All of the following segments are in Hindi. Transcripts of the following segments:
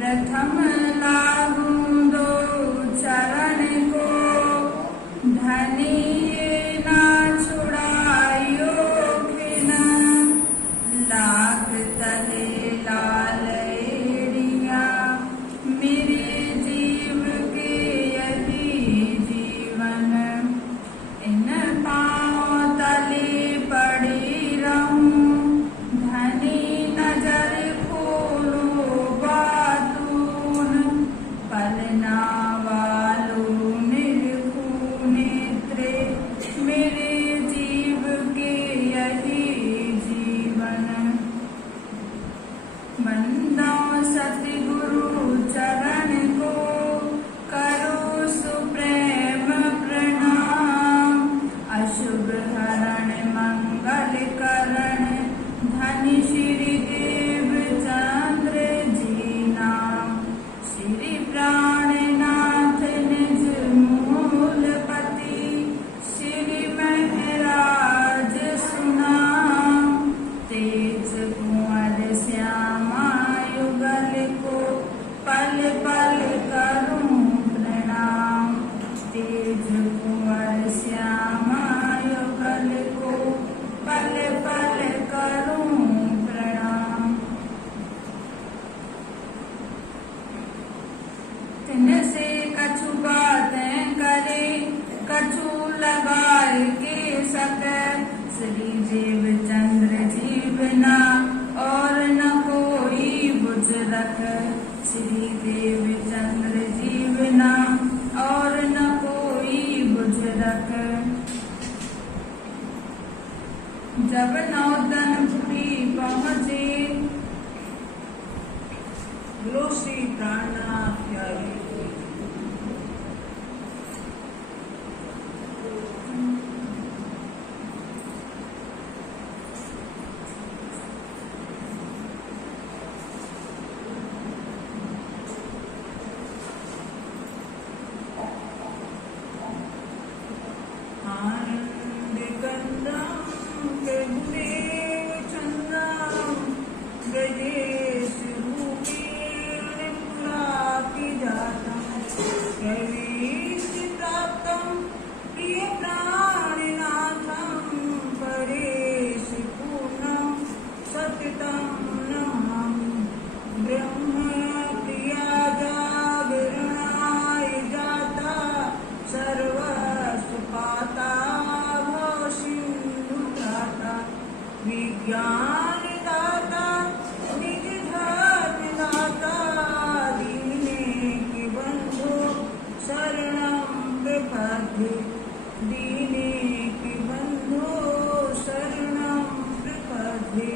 प्रथम लागूं दो चरण को, धनी ये ना छुड़ायो खिन, लाख तले लाल एड़िया, मेरे जीव के यही जीवन, इन पाँव तले पड़ी रहूं, धनी नजर खोलो बातून, पलना वालों निरखूं नेत्रे, मेरे जीव के यही जीवन। बंदो सतगुरु चरण को, करो सुप्रेम प्रणाम, अशुभ हरण मंगल करण, धनी श्री देव चंद्र जी नाम, श्री प्राणनाथ निज मूलपति, श्री महराज सुनाम, तेज कुंवर श्यामा युगल को, पल पल करूं प्रणाम, तेज कुंवर श्यामा युगल को, पल पल करूं प्रणाम। तिनसे कछु बातें करे, कछु लगाए के सके, श्री जीव चंद्र जीवना और न कोई बुझ रख, श्री देव चंद्र जीवना और न कोई बुझ रख। जब नौतनपुरी पहुँचे, बोलो श्री प्राणनाथ प्यारे। आनंद कंदम के गुदेव चंदम, गजेश रूपी निपुला की जातम, कवीश प्राप्तम प्रिय प्राणनाथम, परेश पूर्णम सततम नमामि, ब्रह्म प्रिया जागरणाय जाता, सर्वस्वपाता भव सिंधुदाता, विज्ञान दाता निज धर्म दाता, दीने की बंधु शरणम प्रपद्ये, दीने की बंधु शरणम प्रपद्ये।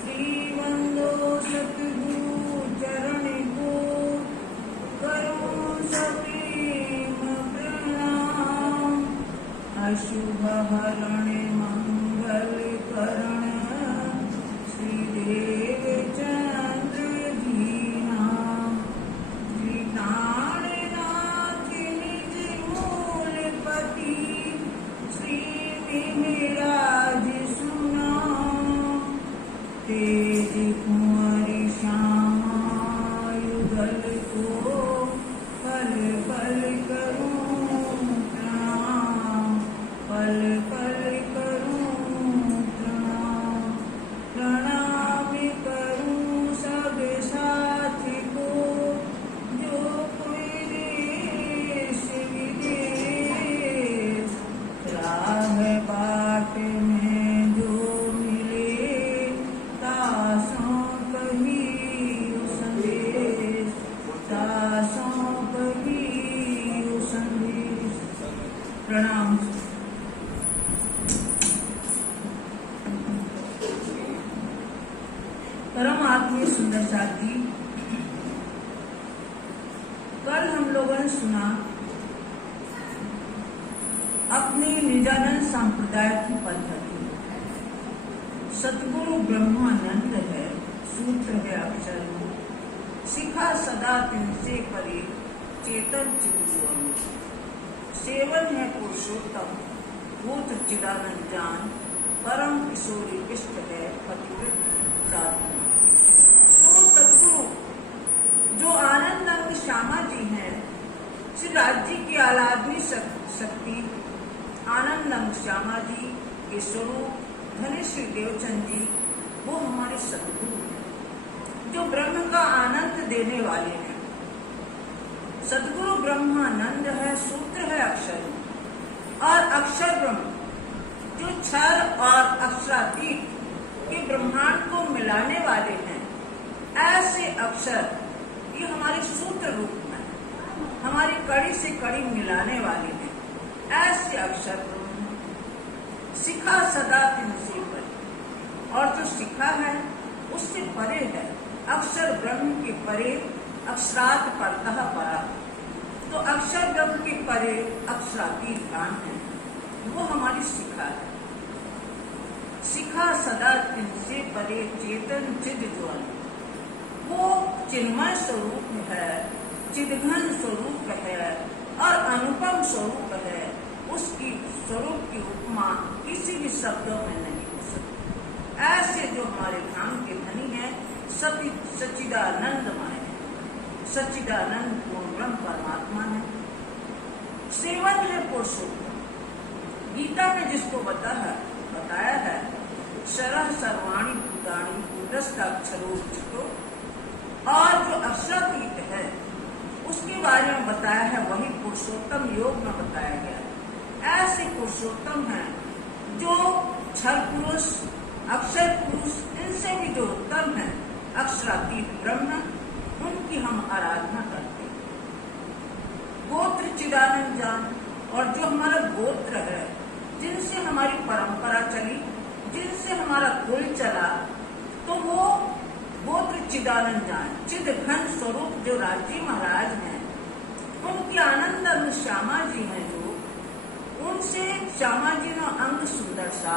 श्री बंधो सतगुरु चरण को, करूं सप्रेम प्रणाम, अशुभ हरण मंगल करण, श्री देव चंद्र जी नाम, श्री प्राणनाथ निज मूलपति, श्री महराज सुनाम, तेज कुंवर श्यामा युगल को, पल पल करूं प्रणाम, पल पल करूं प्रणाम, प्रणाम करूं सब साथी को, जो कोई देश विदेश, राह बाट में जो मिले, तासों कहियो संदेश, तासों कहियो संदेश। प्रणाम। परम आत्मीय सुंदर साथी, कल हम लोगों ने सुना अपनी निजानंद संप्रदाय की पद्धति। सतगुरु ब्रह्मानंद है, सूत्र है अक्षर में, शिखा सदा तिनसे परे, चेतन चित्तवन, सेवन है पुरुषोत्तम, भूत चिदानंद जान, परम किशोरी इष्ट है पतिव्रत साधु। तो सतगुरु जो श्री देवचंद जी वो हमारे सदगुरु हैं, जो ब्रह्म का आनंद देने वाले हैं। सदगुरु ब्रह्मानंद है, सूत्र है अक्षर, और अक्षर ब्रह्म जो क्षर और अक्षरातीत के ब्रह्मांड को मिलाने वाले हैं। ऐसे अक्षर ये हमारे सूत्र रूप में हमारी कड़ी से कड़ी मिलाने वाले हैं। ऐसे अक्षर ब्रह्म शिखा सदा तिनसे परे, और जो शिखा है उससे परे है। अक्षर ब्रह्म के परे अक्षरात परतः परा, तो अक्षर ब्रह्म के परे अक्षरातीत ज्ञान है, वो हमारी शिखा है। शिखा सदा तिनसे परे चेतन चिद ज्वल, वो चिन्मय स्वरूप है, चिदघन स्वरूप है और अनुपम स्वरूप है। उसकी स्वरूप की उपमा किसी भी शब्दों में नहीं हो सकती। ऐसे जो हमारे धाम के धनी हैं, सच्चिदानंदमय है, सच्चिदानंद पूर्ण ब्रह्म परमात्मा है। सेवन है पुरुषोत्तम, गीता में जिसको बताया है शरह सर्वाणी भूतानि कूटस्थाक्षरोच्युतो, और जो अक्षरातीत है उसके बारे में बताया है, वही पुरुषोत्तम योग में बताया गया। ऐसे पुरुषोत्तम हैं जो क्षर पुरुष, अक्षर पुरुष, इनसे भी जो उत्तम है अक्षरातीत ब्रह्म, उनकी हम आराधना करते हैं। गोत्र चिदानंद जान, और जो हमारा गोत्र है, जिनसे हमारी परंपरा चली, जिनसे हमारा कुल चला, तो वो गोत्र चिदानंद जान, चिद घन स्वरूप जो राजी महाराज हैं, उनकी आनंद अंग श्यामा जी हैं, जो उनसे श्यामा जी ने अंग सुंदर सा,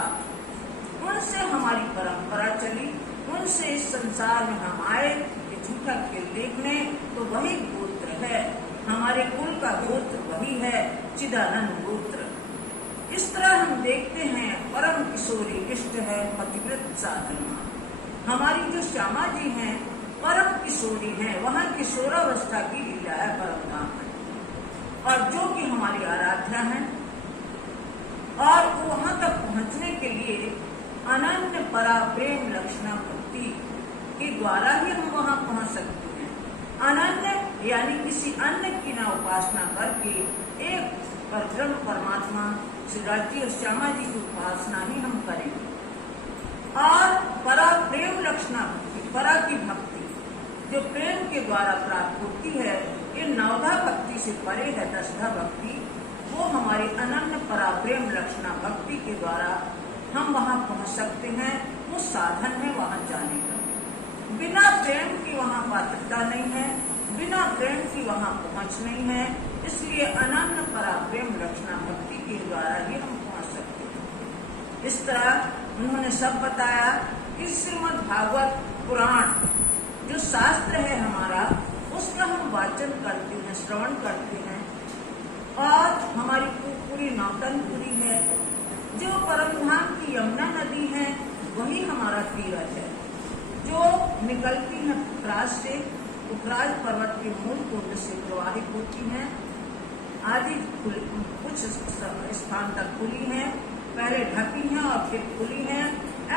उनसे हमारी परंपरा चली, उनसे इस संसार में हम आए ये झूठा खेल देखने, तो वही गोत्र है, हमारे कुल का गोत्र वही है, चिदानंद गोत्र। इस तरह हम देखते हैं परम किशोरी इष्ट है पतिव्रत साधना। हमारी जो श्यामा जी हैं परम किशोरी हैं, वहाँ किशोरावस्था की लीला है परम धाम में, और जो कि हमारी आराध्या है। और वहां तक पहुंचने के लिए अनन्य परा प्रेम लक्षणा भक्ति के द्वारा ही हम वहां पहुंच सकते हैं। अनन्य यानी किसी अन्य की ना उपासना करके एक परब्रह्म परमात्मा श्री राज्य और श्यामा जी की उपासना ही हम करेंगे। और परा प्रेम लक्षणा भक्ति, परा की भक्ति जो प्रेम के द्वारा प्राप्त होती है, ये नवधा भक्ति से परे है, दशधा भक्ति, वो हमारी अनन्य परा प्रेम लक्षणा भक्ति के द्वारा हम वहां पहुंच सकते हैं। वो साधन है वहां जाने का। बिना प्रेम की वहां पात्रता नहीं है, बिना प्रेम की वहां पहुंच नहीं है। इसलिए अनन्य परा प्रेम लक्षणा भक्ति के द्वारा ही हम पहुंच सकते हैं। इस तरह उन्होंने सब बताया कि श्रीमद् भागवत पुराण जो शास्त्र है हमारा, उसका हम वाचन करते हैं, श्रवण करते हैं, और हमारी पूरी नौतनपुरी है, जो परमधाम की यमुना नदी है, वही हमारा तीर्थ है, जो निकलती है पुखराज से, पुखराज पर्वत के मूल कुंड से प्रवाहित होती है। आदि कुछ स्थान तक खुली है, पहले ढकी है और फिर खुली है।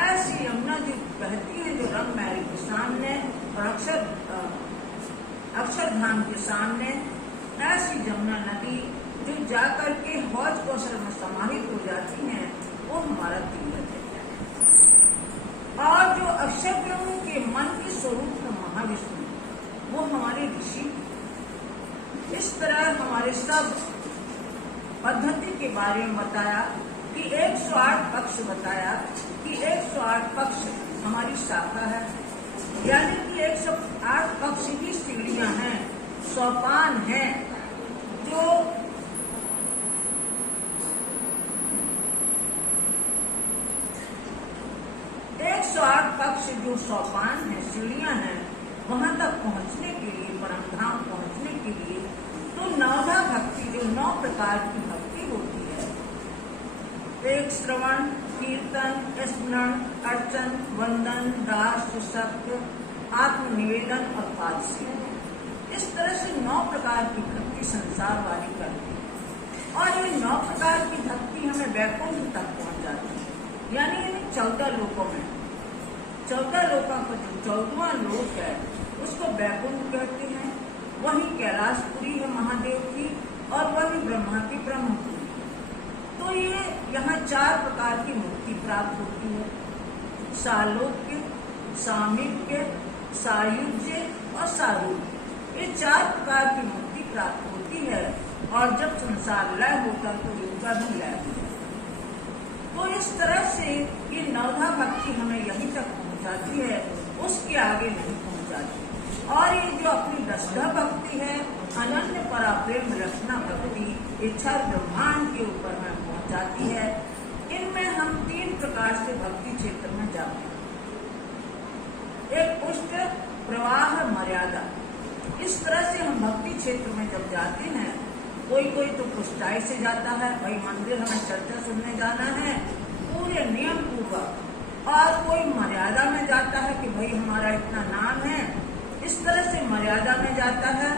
ऐसी यमुना जो बहती है, जो रंग महल के सामने और अक्षरधाम के सामने, ऐसी यमुना नदी जो जाकर के हौज कौशल में समाहित हो जाती है, वो हमारा तीर्थ है। और जो अक्षर ब्रह्म के मन के स्वरूप है महाविष्णु, वो हमारे ऋषि। इस तरह हमारे सब पद्धति के बारे में बताया कि 108 पक्ष बताया कि 108 पक्ष हमारी शाखा है, यानी कि 108 पक्ष की सीढ़ियां हैं, सोपान हैं, जो 108 पक्ष जो सोपान है, सीढ़ियां हैं, वहां तक पहुंचने के लिए, परमधाम पहुंचने के लिए, तो नवधा भक्ति जो 9 प्रकार की भक्ति होती है, एक श्रवण, कीर्तन, स्मरण, अर्चन, वंदन, दास, सत्य, आत्मनिवेदन और पाद सेवा। इस तरह से 9 प्रकार की भक्ति संसार वाली करती है, और ये 9 प्रकार की भक्ति हमें वैकुंठ तक पहुंच जाती है। यानी 14 लोकों में, 14 लोकों का जो 14वां लोक है उसको वैकुंठ कहते हैं। वही कैलाशपुरी है महादेव की, और वही ब्रह्मा की ब्रह्मपुरी। तो ये यहाँ 4 प्रकार की मुक्ति प्राप्त होती है, सालोक्य, सामीप्य, सायुज्य और सारूप्य। ये 4 प्रकार की मुक्ति प्राप्त होती है। और जब संसार लय होता है तो इनका भी लय होता है। तो इस तरह से ये नवधा भक्ति हमें यहीं तक पहुंचाती है, उसके आगे नहीं पहुंचाती। और ये जो अपनी दशधा भक्ति है, अनन्य पराप्रेम रचना भक्ति, इच्छा ब्रह्मांड के ऊपर में पहुंचाती है। इनमें हम 3 प्रकार से भक्ति क्षेत्र में जाते हैं। एक पुष्ट, प्रवाह, मर्यादा। इस तरह से हम भक्ति क्षेत्र में जब जाते हैं, कोई तो पुष्टाई से जाता है, भाई मंदिर हमें चर्चा सुनने जाना है पूरे नियम पूर्वक, और कोई मर्यादा में जाता है कि भाई हमारा इतना नाम है, इस तरह से मर्यादा में जाता है।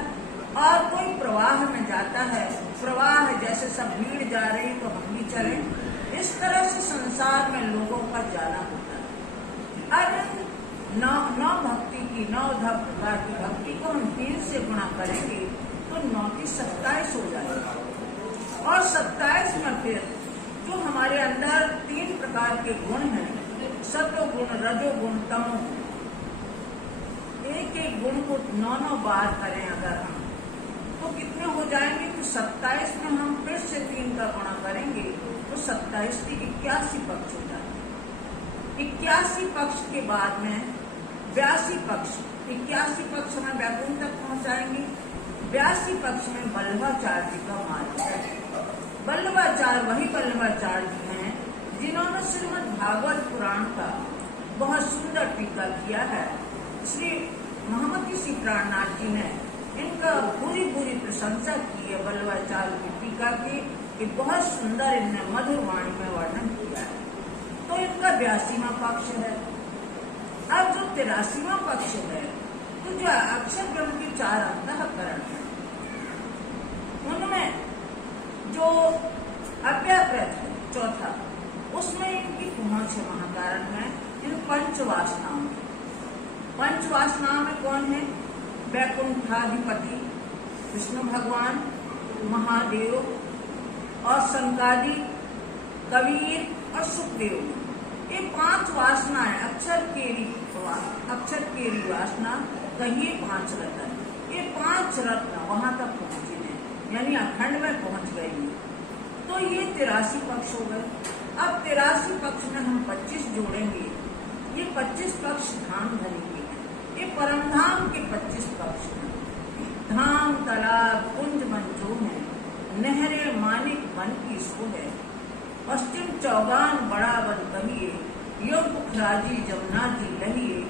और कोई प्रवाह में जाता है, प्रवाह जैसे सब भीड़ जा रही तो हम भी चलें, इस तरह से संसार में लोगों का जाना होता है। अब नौ भक्ति की 9 प्रकार की भक्ति को हम 3 से गुणा करेंगे तो 9 की 27 हो जाएगा। और 27 में फिर जो हमारे अंदर 3 प्रकार के गुण हैं, सत्व गुण, रजो गुण, तमो गुण, एक गुण को 9 बार करें अगर हम, तो कितने हो जाएंगे? तो 27 में हम फिर से 3 का गुणा करेंगे तो 27 की 81 पक्ष हो जाएंगे। 81 पक्ष के बाद में 82 पक्ष, 81 पक्ष में वैकुंठ तक पहुंचाएंगे। 82 पक्ष में बल्लभाचार्य जी का मार्ग है। बल्लभाचार्य वही बल्लभाचार्य जी हैं जिन्होंने श्रीमद् भागवत पुराण का बहुत सुंदर टीका किया है। श्री महामती श्री प्राणनाथ जी ने इनका पूरी प्रशंसा की है बल्लभाचार्य की टीका की, कि बहुत सुंदर इनने मधुर वाणी में वर्णन किया है। तो इनका 82वां पक्ष है। अब जो 83वां पक्ष है, तो जो अक्षर ब्रह्म के 4 अंतःकरण है, उनमें जो अव्याकृत है चौथा, उसमें इनकी पहुंच है महाकारण में इन 5 वासनाओं में। 5 वासनाओं में कौन है? वैकुंठाधिपति विष्णु भगवान, महादेव और संकादी, कबीर और सुखदेव। ये 5 वासनाएं अक्षर केरी वासना, कहिए 5 रत्न। ये 5 रत्न वहां तक पहुंचे हैं, यानी अखंड में पहुंच गई। तो ये 83 पक्ष हो गए। अब 83 पक्ष में हम 25 जोड़ेंगे। ये 25 पक्ष धाम धनी के हैं। ये परमधाम के 25 पक्ष हैं। धाम, तालाब, कुंज मंजो है, नहरे मानिक वन की सो है, पश्चिम चौगान बड़ा वन कहिए, योग पुखराजी जमुना जी लहिए,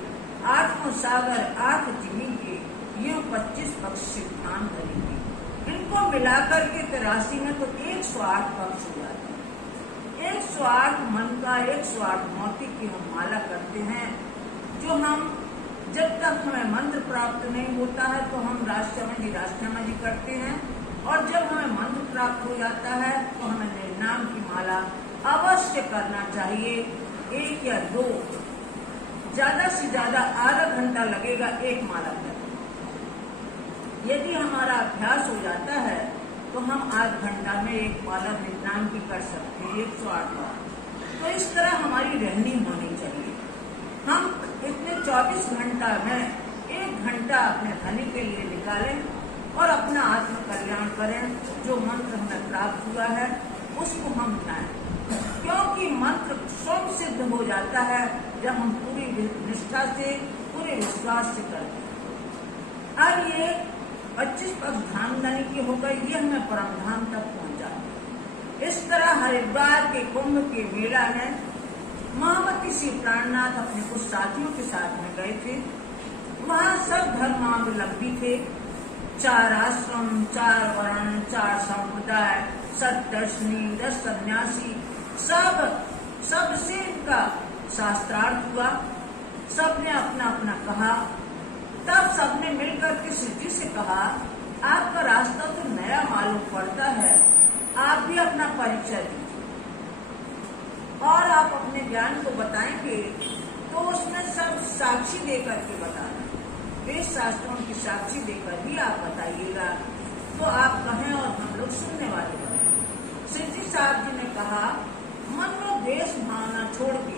8 सागर 8 जिमी के, ये 25 पक्ष से धाम धनी के। इनको मिलाकर के 83 में तो 108 पक्ष हो जाते हैं। 108 मन का 108 मोती की हम माला करते हैं, जो हम जब तक हमें मंत्र प्राप्त नहीं होता है तो हम राष्ट्रमय जी करते हैं, और जब हमें मंत्र प्राप्त हो जाता है तो हमें निर्नाम की माला अवश्य करना चाहिए। 1 या 2, ज्यादा से ज्यादा आधा घंटा लगेगा एक माला करने। यदि हमारा अभ्यास हो जाता है तो हम आध घंटा में एक माला निर्नाम की कर सकते हैं, 108 बार। तो इस तरह हमारी रहनी होनी चाहिए। हम इतने 24 घंटा में 1 घंटा अपने धनी के लिए निकालें और अपना आत्म कल्याण करें। जो मंत्र हमें प्राप्त हुआ है उसको हम बनाएं, क्योंकि मंत्र स्वयं सिद्ध हो जाता है जब हम पूरी निष्ठा से, पूरे विश्वास से करते हैं। अब ये 25 पक्ष धाम धनी की हो गई, ये हमें परमधाम तक पहुंचा। इस तरह हरिद्वार के कुंभ के मेला में महामती श्री प्राणनाथ अपने कुछ साथियों के साथ में गए थे। वहाँ सब धर्मावलंबी थे, 4 आश्रम, 4 वर्ण, 4 संप्रदाय, 7 दर्शनी, 10 सन्यासी, सबसे इनका शास्त्रार्थ हुआ। सबने अपना अपना कहा। तब सबने मिलकर के शिव जी से कहा, आपका रास्ता तो नया मालूम पड़ता है, आप भी अपना परिचय दीजिए। और आप अपने ज्ञान को बताएंगे तो उसमें सब साक्षी देकर के बताना, वेद शास्त्रों की साक्षी देकर ही आप बताइएगा, तो आप कहें और हम लोग सुनने वाले बने। श्री जी साहब जी ने कहा, मन में द्वेष भावना छोड़ के,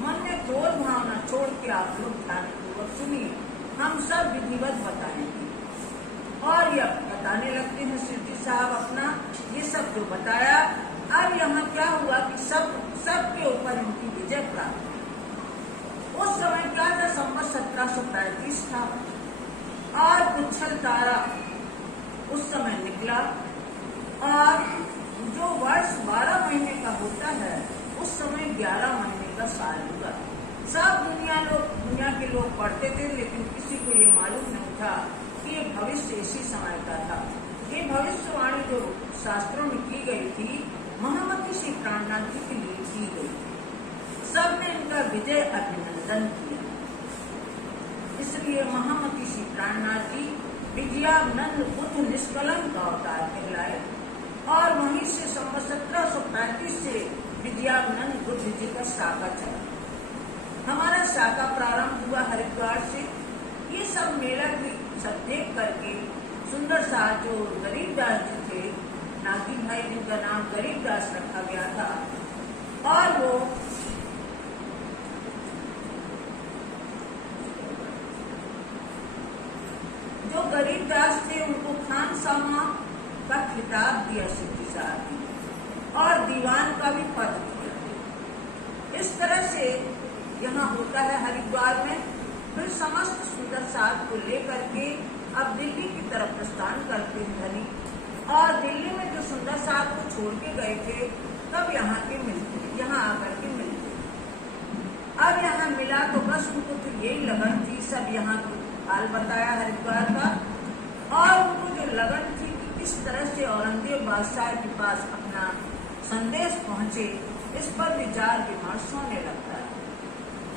मन में क्रोध भावना छोड़ के आप लोग ध्यानपूर्वक सुनिए, हम सब विधिवत बताएंगे। और यह बताने लगते हैं श्री जी साहब अपना ये सब जो बताया। अब यहाँ क्या हुआ कि सबके ऊपर इनकी विजय प्राप्त हुई। उस समय क्या था, संवत 1735 था और पुच्छल तारा उस समय निकला और जो वर्ष 12 महीने का होता है उस समय 11 महीने का साल हुआ। सब दुनिया के लोग पढ़ते थे, लेकिन किसी को ये मालूम नहीं था कि ये भविष्य इसी समय का था। ये भविष्यवाणी जो शास्त्रों में की गई थी, महामती श्री प्राणनाथ जी के लिए की गई थी। सबने इनका विजय अभिनंदन किया। इसलिए महामती श्री प्राणनाथ जी विजयानंद बुद्ध निष्कलंक अवतार कहलाए और वहीं से संवत 1735 से विजयानंद बुद्ध जी का शाखा चला। हमारा शाखा प्रारंभ हुआ हरिद्वार से। ये सब मेला की सब देख करके सुंदर सा जो गरीबदास जी थे, नागी भाई जिनका नाम गरीबदास रखा गया था, और वो जो गरीबदास थे उनको खान सामा का खिताब दिया सिद्धि साहब ने और दीवान का भी पद दिया। इस तरह से यहाँ होता है हरिद्वार में। फिर समस्त सुंदर साहब को लेकर के अब दिल्ली की तरफ प्रस्थान करते हैं धनी, और दिल्ली में जो सुंदर साहब को छोड़ के गए थे तब यहाँ आकर के मिलते। अब यहाँ मिला तो बस उनको तो यही लगन थी, सब यहाँ हाल बताया हरिद्वार का, और उनको जो लगन थी कि किस तरह से औरंगजेब बादशाह के पास अपना संदेश पहुंचे, इस पर विचार विमर्श होने लगता है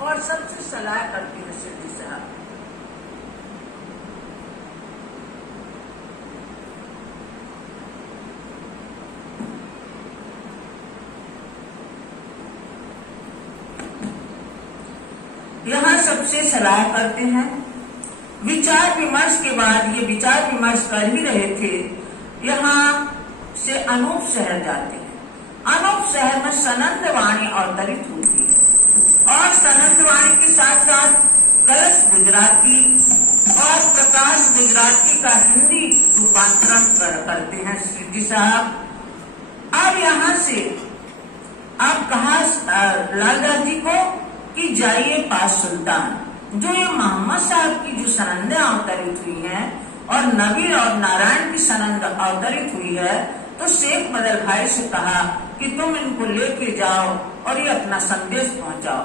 और सबसे सलाह करती है सिद्धि साहब। यहाँ सबसे सलाह करते हैं। विचार विमर्श के बाद ये विचार विमर्श कर ही रहे थे, यहाँ से अनूप शहर जाते हैं। अनूप शहर में सनंद वाणी अवतरित होती है और सनंद वाणी के साथ साथ कलश गुजराती और प्रकाश गुजराती का हिंदी रूपांतरण करते हैं सिद्धि साहब। अब यहाँ से आप कहा लालदास जी को कि जाइए पास सुल्तान, जो ये मोहम्मद साहब की जो सनंदें अवतरित हुई हैं और नबी और नारायण की सनंद अवतरित हुई है, तो शेख बदल भाई से कहा कि तुम इनको लेके जाओ और ये अपना संदेश पहुंचाओ।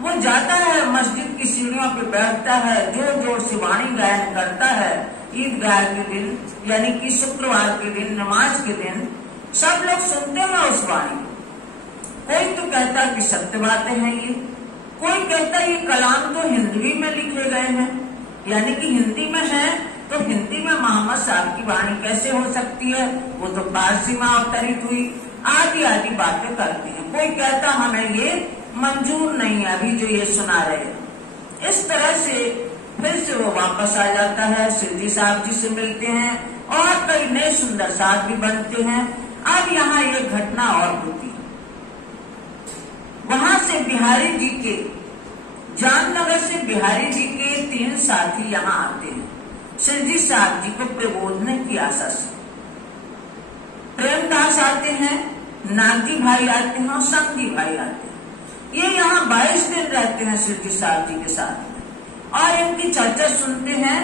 वो जाता है, मस्जिद की सीढ़ियों पे बैठता है, जोर जोर से वाणी गायन करता है। ईदगाह के दिन यानी कि शुक्रवार के दिन, नमाज के दिन सब लोग सुनते हैं उस वाणी को। कोई तो कहता कि सत्य बातें हैं ये, कोई कहता ये कलाम तो हिंदी में लिखे गए हैं, यानी कि हिंदी में है, तो हिंदी में मोहम्मद साहब की वाणी कैसे हो सकती है, वो तो फारसी में अवतरित हुई। आदि आदि बातें करते हैं। कोई कहता हमें ये मंजूर नहीं है अभी जो ये सुना रहे हैं। इस तरह से फिर से वो वापस आ जाता है, सिद्धि साहब जी से मिलते हैं और कई नए सुंदर साहब भी बनते हैं। अब यहाँ ये घटना और होती है। वहां से बिहारी जी के, जामनगर से बिहारी जी के 3 साथी यहाँ आते हैं सिद्धि साहब जी को प्रबोधने की आशा से। प्रेमदास आते हैं, नागजी भाई आते हैं और संगी भाई आते हैं। ये यहाँ 22 दिन रहते हैं सिद्धि साहब जी के साथ में और इनकी चर्चा सुनते हैं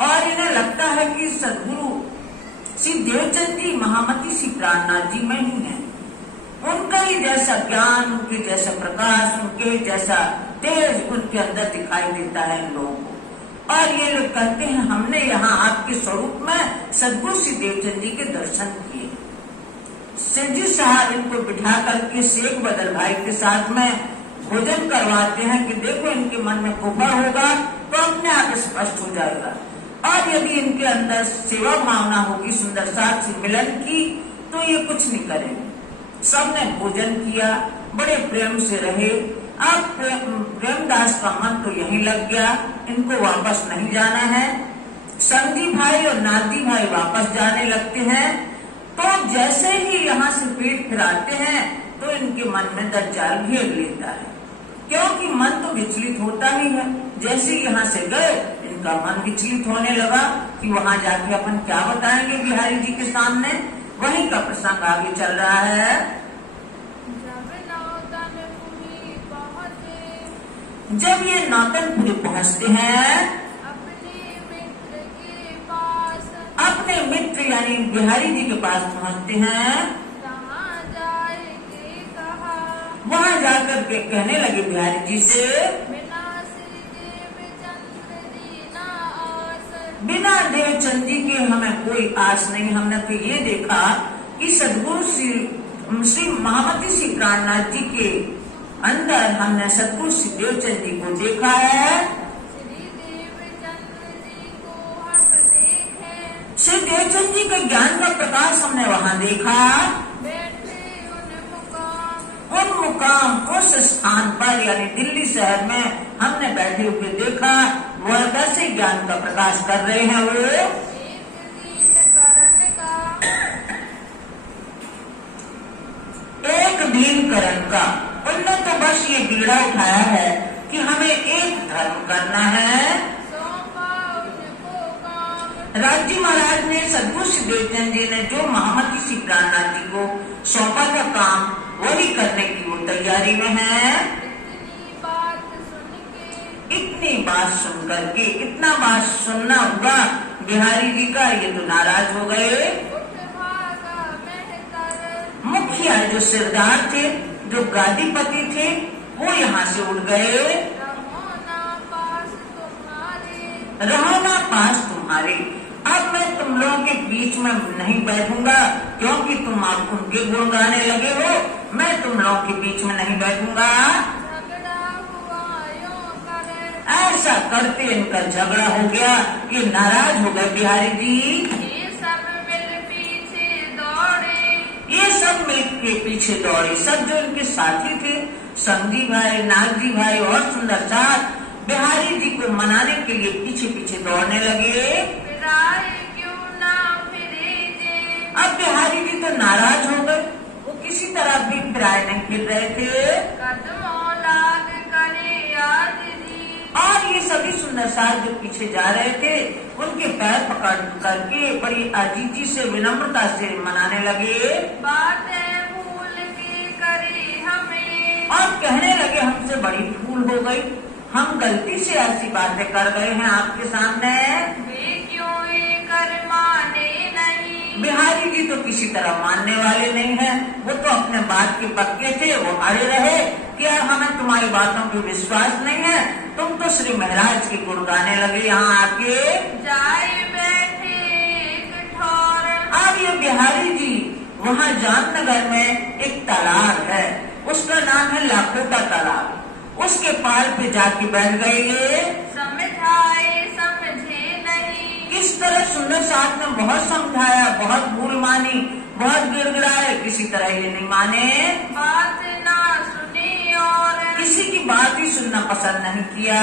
और इन्हें लगता है कि सदगुरु श्री देवचंद जी महामती श्री प्राणनाथ जी में ही है। उनका ही जैसा ज्ञान, उनके जैसा प्रकाश, उनके जैसा तेज उनके अंदर दिखाई देता है इन लोगों को। और ये लोग कहते हैं हमने यहाँ आपके स्वरूप में सदगुरु श्री देवचंद जी के दर्शन किए। सिद्धि साहब इनको बिठा करके शेख बदल भाई के साथ में भोजन करवाते हैं कि देखो इनके मन में कुफर होगा तो अपने आप स्पष्ट हो जाएगा, और यदि इनके अंदर सेवा भावना होगी सुंदर साथ से मिलन की तो ये कुछ नहीं करेंगे। सबने भोजन किया बड़े प्रेम से रहे। अब प्रेमदास का मन तो यहीं लग गया, इनको वापस नहीं जाना है। समधी भाई और नादी भाई वापस जाने लगते हैं। तो जैसे ही यहाँ से पीठ फिराते हैं तो इनके मन में दज्जाल घेर लेता है, क्योंकि मन तो विचलित होता ही है। जैसे यहाँ से गए इनका मन विचलित होने लगा कि वहां जाके अपन क्या बताएंगे बिहारी जी के सामने। वहीं का प्रसंग आगे चल रहा है। जब ये नौतनपुरी पहुंचते हैं अपने मित्र यानी बिहारी जी के पास पहुंचते हैं, वहां जाकर के कहने लगे बिहारी जी से, बिना देवचंद जी के हमें कोई आस नहीं। हमने तो ये देखा कि सदगुरु श्री महामती श्री प्राणनाथ जी के अंदर हमने सदगुरु श्री देवचंद जी को देखा है। श्री देवचंद जी के ज्ञान का प्रकाश हमने वहां देखा। उन मुकाम उस स्थान पर यानी दिल्ली शहर में हमने बैठे हुए देखा, वह कैसे ज्ञान का प्रकाश कर रहे हैं। वो एक दीन करण का, उनने तो बस ये बीड़ा उठाया है कि हमें एक धर्म करना है। राजी महाराज ने सदगुरु श्री देवचंद जी ने जो महामती श्री प्राणनाथ जी को सौंपा था काम, वही करने की वो तैयारी में है। इतनी बात सुन करके, इतना बात सुनना हुआ बिहारी जी का, ये तो नाराज हो गए। मुखिया जो सरदार थे, जो गादीपति थे, वो यहाँ से उठ गए। रहो ना पास तुम्हारे, अब मैं तुम लोगों के बीच में नहीं बैठूंगा, क्योंकि तुम आप उनके गुण गाने लगे हो। मैं तुम लोगों के बीच में नहीं बैठूंगा। ऐसा करते इनका झगड़ा हो गया, ये नाराज हो गए बिहारी जी। ये सब मिल के पीछे दौड़े। सब जो इनके साथी थे, समधी भाई, नागजी भाई और सुंदर साथ, बिहारी जी को मनाने के लिए पीछे पीछे दौड़ने लगे। अब बिहारी जी तो नाराज हो गए, वो किसी तरह भी फिराए नहीं फिर रहे थे। और ये सभी सुंदर साथ जो पीछे जा रहे थे, उनके पैर पकड़ करके बड़ी अजीजी से, विनम्रता से मनाने लगे। बातें भूल के करे हमें, और कहने लगे हमसे बड़ी भूल हो गई, हम गलती से ऐसी बातें कर गए हैं आपके सामने। वे क्यों ये कर माने नहीं। बिहारी जी तो किसी तरह मानने वाले नहीं हैं, वो तो अपने बात के पक्के थे, वो अड़े रहे कि यार हमें तुम्हारी बातों पे विश्वास नहीं है। तुम तो श्री महाराज के गुण गाने लगे यहाँ आके। जाए बैठे एक ठौर। अब ये बिहारी जी वहाँ जामनगर में एक तालाब है, उसका नाम है लाखोटा तालाब, उसके पार पे जाके बैठ गए। ये समझाए समझे नहीं, किस तरह सुंदर साथ में बहुत समझाया, बहुत भूल मानी, बहुत गिड़गिड़ाए, किसी तरह ये नहीं माने। बात ना सुनी और किसी की बात ही सुनना पसंद नहीं किया।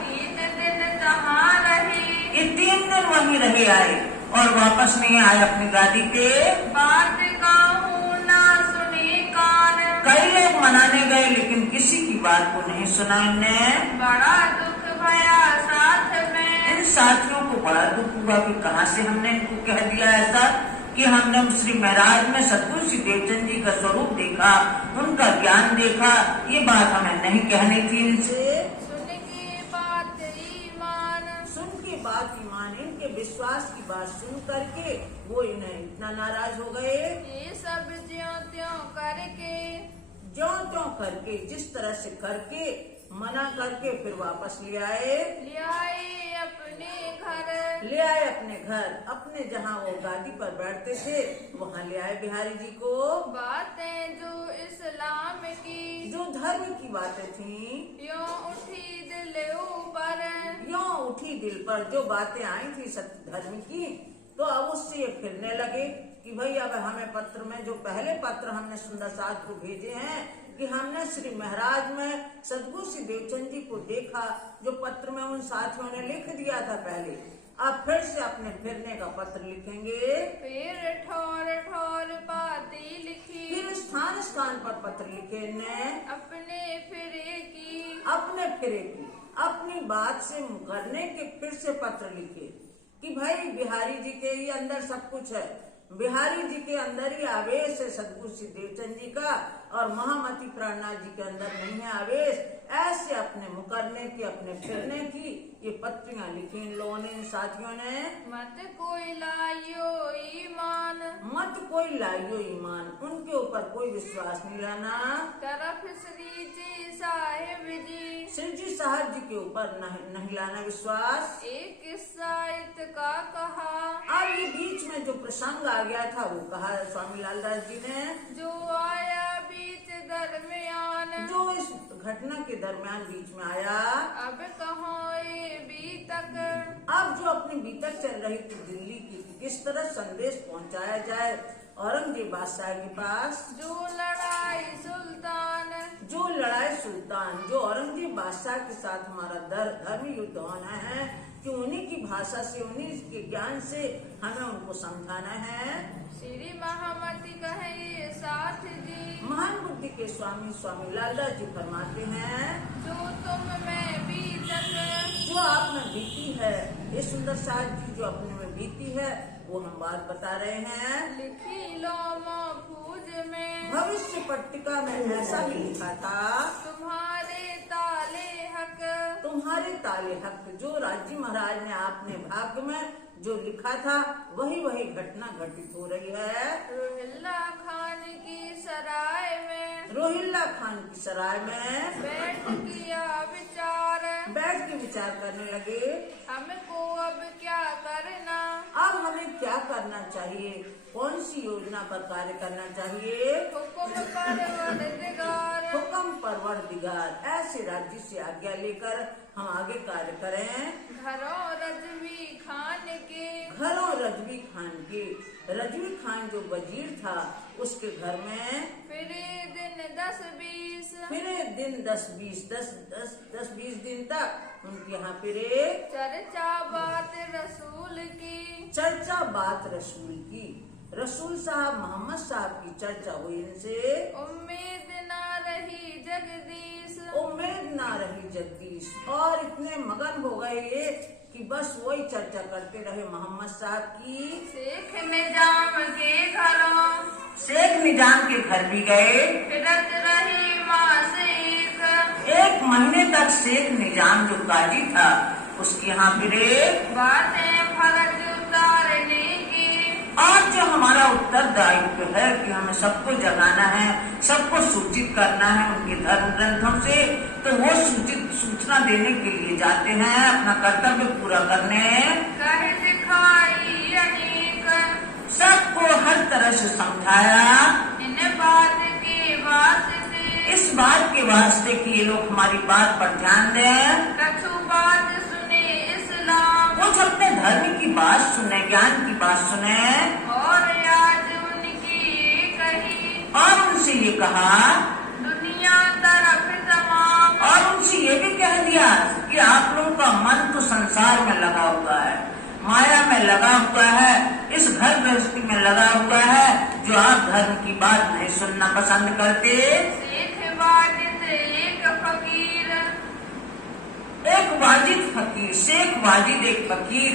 3 दिन जहाँ रहे, ये 3 दिन वहीं रहे आए और वापस नहीं आए अपनी गादी पे। बात कहूँ ना सुनी कान, कई लोग मनाने गए लेकिन किसी की बात को नहीं सुना इन्हें। बड़ा दुख भया साथ में, इन साथियों को बड़ा दुख हुआ कि कहाँ से हमने इनको कह दिया ऐसा कि हमने श्री महाराज में सदगुरु श्री देवचंद जी का स्वरूप देखा, उनका ज्ञान देखा, ये बात हमें नहीं कहनी थी इनसे। सुन के बात ईमान, इनके विश्वास की बात सुन करके वो इन्हें इतना नाराज हो गए। ये सब ज्यों त्यों करके जिस तरह से करके मना करके फिर वापस ले आए अपने घर, अपने जहाँ वो गादी पर बैठते थे वहाँ ले आए बिहारी जी को। बातें जो इस्लाम की, जो धर्म की बातें थी, यों उठी दिल पर जो बातें आई थी सत्य धर्म की, तो अब उससे ये फिरने लगे कि भाई अब हमें पत्र में जो पहले पत्र हमने सुंदर साथ को भेजे हैं कि हमने श्री महाराज में सदगुरु श्री देवचंद जी को देखा, जो पत्र में उन साथियों ने लिख दिया था पहले। अब फिर से अपने फिरने का पत्र लिखेंगे। फिर ठोर ठोर बातें लिखी, फिर स्थान स्थान पर पत्र लिखे ने अपने फिरे की, अपने फिरे की, अपनी बात से मुकरने के फिर से पत्र लिखे कि भाई बिहारी जी के ही अंदर सब कुछ है, बिहारी जी के अंदर ही आवेश है सदगुरु श्री देवचंद जी का, और महामती प्राणनाथ जी के अंदर नहीं है आवेश। ऐसे अपने मुकरने की, अपने फिरने की ये पत्रियां लिखी इन लोगों ने, इन साथियों ने। मत कोई लाइयो ईमान, मत कोई लाइयो ईमान, उनके ऊपर कोई विश्वास नहीं लाना। तरफ श्री जी साहेब जी, श्री जी साहब जी के ऊपर नहीं लाना विश्वास। एक किस्सा इत का कहा, अब ये बीच में जो प्रसंग आ गया था वो कहा स्वामी लालदास जी ने, जो आया बीच दरमियान, जो इस घटना के दरमियान बीच में आया। अब कहाँ ये बीतक, अब जो अपनी बीतक चल रही थी दिल्ली की, किस तरह संदेश पहुंचाया जाए औरंगजेब बादशाह के पास। जो लड़ाई सुल्तान, जो लड़ाई सुल्तान, जो औरंगजेब बादशाह के साथ हमारा धर्म युद्ध होना है, कि उन्हीं की भाषा से, उन्हीं के ज्ञान से हमें उनको समझाना है। श्री महामती कहे साथ जी, महान बुद्धि के स्वामी स्वामी लालदास जी फरमाते हैं, जो तुम में बीतक, जो आप में बीती है, ये सुंदर साथ जी जो अपने में बीती है वो हम बात बता रहे हैं। लिखी लो महफूज में, भविष्य पट्टिका में ऐसा भी लिखा था, तुम्हारे ताले हक, तुम्हारे ताले हक, जो राज्य महाराज ने आपने भाग्य में जो लिखा था वही वही घटना घटित हो रही है। रोहिल्ला खान की सराय में, रोहिल्ला खान की सराय में बैठ किया विचार, बैठ के विचार करने लगे, हमको अब क्या करना, अब हमें क्या करना चाहिए, कौन सी योजना पर कार्य करना चाहिए। हुक्म परवरदिगार, हुक्म परवरदिगार, ऐसे राज्य से आज्ञा लेकर हम आगे कार्य करें। घरों रजवी खान के, घरों रजवी खान के, रजवी खान जो वजीर था उसके घर में फिरे दिन 10-20, फिरे दिन 10-20 दिन तक उनके यहाँ फिरे। चर्चा बात रसूल की, चर्चा बात रसूल की, रसूल साहब मोहम्मद साहब की चर्चा हुई इनसे। उम्मीद ना रही जगदीश, उम्मीद ना रही जगदीश, और इतने मगन हो गए ये कि बस वही चर्चा करते रहे मोहम्मद साहब की। शेख निजाम के घरों, शेख निजाम के घर भी गए, फिरत रही मासिक, 1 महीने तक शेख निजाम जो काजी था उसके यहाँ फिरे। बातें फर्ज उतारने की, आज जो हमारा उत्तरदायित्व है कि हमें सबको जगाना है, सबको सूचित करना है उनके धर्म ग्रंथों से, तो वो सूचना देने के लिए जाते हैं, अपना कर्तव्य पूरा करने। कह दिखाई अनेक, सबको हर तरह से समझाया इन बात के वास्ते, इस बात के वास्ते कि ये लोग हमारी बात पर ध्यान दें। कछु बात सुने इस्लाम, कुछ अपने धर्म की बात सुने, ज्ञान की बात सुने, और आज उनकी कही, और उनसे ये कहा, दुनिया तरफ तमाम, और उनसे ये भी कह दिया कि आप लोगों का मन तो संसार में लगा हुआ है, माया में लगा हुआ है, इस घर गृहस्थी में लगा हुआ है, जो आप धर्म की बात नहीं सुनना पसंद करते। शेख वाजिद एक फकीर, एक वाजिद फकीर, शेख वाजिद एक फकीर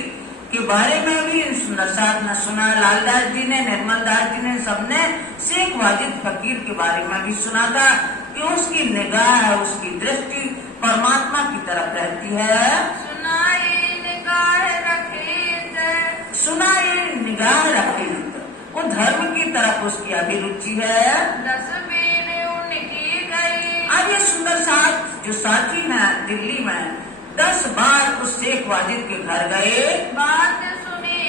के बारे में भी सुंदर साहब ने सुना, लालदास जी ने, निर्मल दास जी ने, सबने शेख वाजिद फकीर के बारे में भी सुना था कि उसकी निगाह, उसकी दृष्टि परमात्मा की तरफ रहती है। सुनाए निगाह रखे, सुनाए निगाह रखे, वो धर्म की तरफ उसकी अभिरुचि है। 10 बेर उनकी गई, अब ये सुंदर साहब जो साथी हैं दिल्ली में 10 बार उस शेख वाजिद के घर गए। बात सुने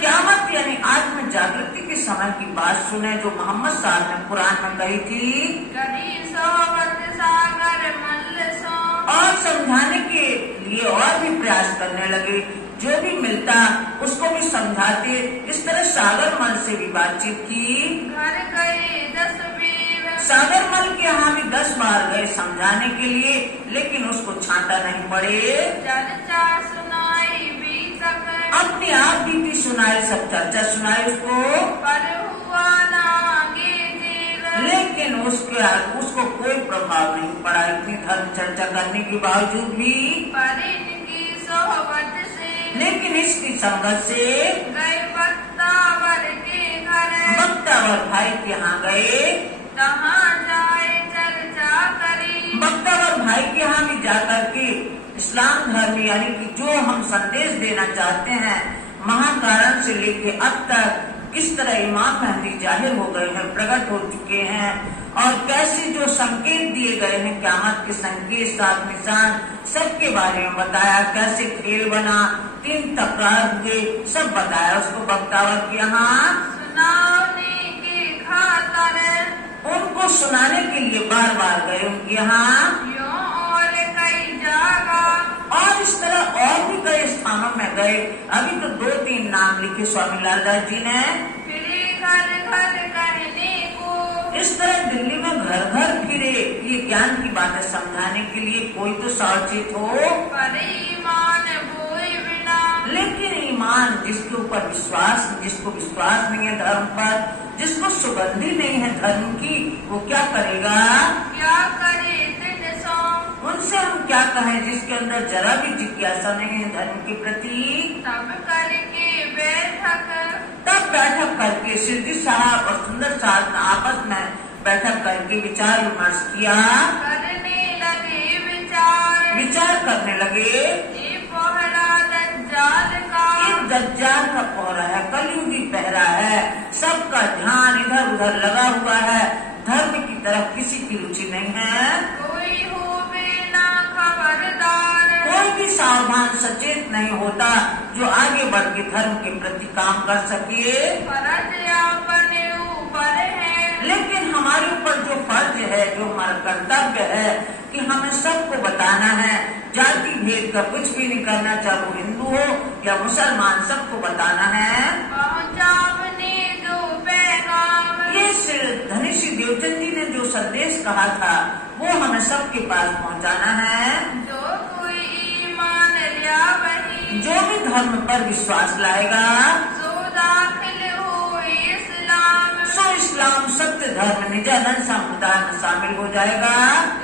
क्यामत यानी आत्म जागृति के समय की बात सुने, जो मोहम्मद साहब ने कुरान में कही थी। करी सोबत सागर मल सो, और समझाने के लिए और भी प्रयास करने लगे, जो भी मिलता उसको भी समझाते। इस तरह सागर मल से भी बातचीत की। घर गए 10 बेर, सागरमल के यहाँ भी 10 बार गए समझाने के लिए, लेकिन उसको छांटा नहीं पड़े। चर्चा सुनाई भी तक, अपनी आप बीती सुनाई, सब चर्चा सुनाई उसको, पर हुआ ना आगे तेल। लेकिन उसको कोई प्रभाव नहीं पड़ा। इतनी धर्म चर्चा करने के बावजूद भी, पर इनकी सोहबत से, लेकिन इसकी संगत से गए बख्तावर के घर। बख्तावर भाई के यहाँ गए, तहाँ जाए चर्चा करी। बख्तावर भाई के यहाँ भी जाकर के इस्लाम धर्म यानी कि जो हम संदेश देना चाहते हैं, महाकारण से लेके अब तक किस तरह इमाम महदी जाहिर हो गए हैं, प्रकट हो चुके हैं, और कैसे जो संकेत दिए गए हैं, क़यामत के संकेत, 7 निशान, सबके बारे में बताया। कैसे खेल बना, 3 तकरार हुए, सब बताया उसको बख्तावर के यहाँ। सुनाने के खातर उनको सुनाने के लिए बार बार गए उनके यहाँ, यूं और कई जगह, और इस तरह और भी कई स्थानों में गए। अभी तो 2-3 नाम लिखे स्वामी लालदास जी ने। फिर घर घर कहने को, इस तरह दिल्ली में घर घर फिरे ये ज्ञान की बातें समझाने के लिए। कोई तो सावचेत हो, पर ईमान बोए बिना, लेकिन ईमान जिसके ऊपर विश्वास, जिसको विश्वास नहीं है धर्म पर, जिसको सुगंधी नहीं है धर्म की, वो क्या करेगा? क्या करे दिन सो। उनसे हम क्या कहें जिसके अंदर जरा भी जिज्ञासा नहीं है धर्म के प्रति। तब करके बैठक, तब बैठक करके सिद्धि साहब और सुंदर साहब ने आपस में बैठक करके विचार विमर्श किया, करने लगे विचार। विचार करने लगे। ये पहरा दज्जाल का, ये दज्जाल का पहरा है, कलयुगी पहरा है, सबका ध्यान इधर उधर लगा हुआ है, धर्म की तरफ किसी की रुचि नहीं है। कोई हो बिना खबरदार, कोई भी सावधान सचेत नहीं होता जो आगे बढ़ के धर्म के प्रति काम कर सके। फर्ज अपने ऊपर है, लेकिन हमारे ऊपर जो फर्ज है, जो हमारा कर्तव्य है कि हमें सबको बताना है, जाति भेद का कुछ भी नहीं करना, चाहे वो हिंदू हो या मुसलमान, सबको बताना है। पहुँचावने दो पैगाम, ये धनी श्री देवचंद जी ने जो संदेश कहा था वो हमें सबके पास पहुंचाना है। जो कोई ईमान लिया वही, जो भी धर्म पर विश्वास लाएगा, सो दाखिल हो इस्लाम। सो इस्लाम सत्य धर्म निजानंद समुदाय में शामिल हो जाएगा।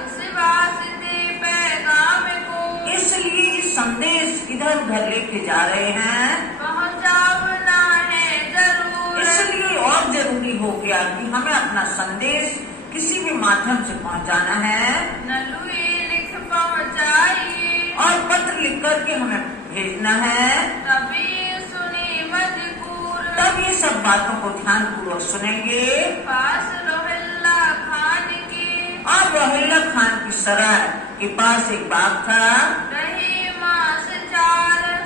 इस वास्ते पैगाम को, इसलिए इस संदेश इधर उधर लेके जा रहे हैं। पहुँचावना है जरूर, इसलिए और जरूरी हो गया कि हमें अपना संदेश किसी भी माध्यम से पहुंचाना है, नलुए लिख पहुँचाइए, और पत्र लिख करके हमें भेजना है। तभी सुनी मजबूर, तब ये सब बातों को ध्यान पूर्वक सुनेंगे। पास रोहिल्ला खान की, अब रोहिल्ला खान की सराय के पास एक बाग था। रही मास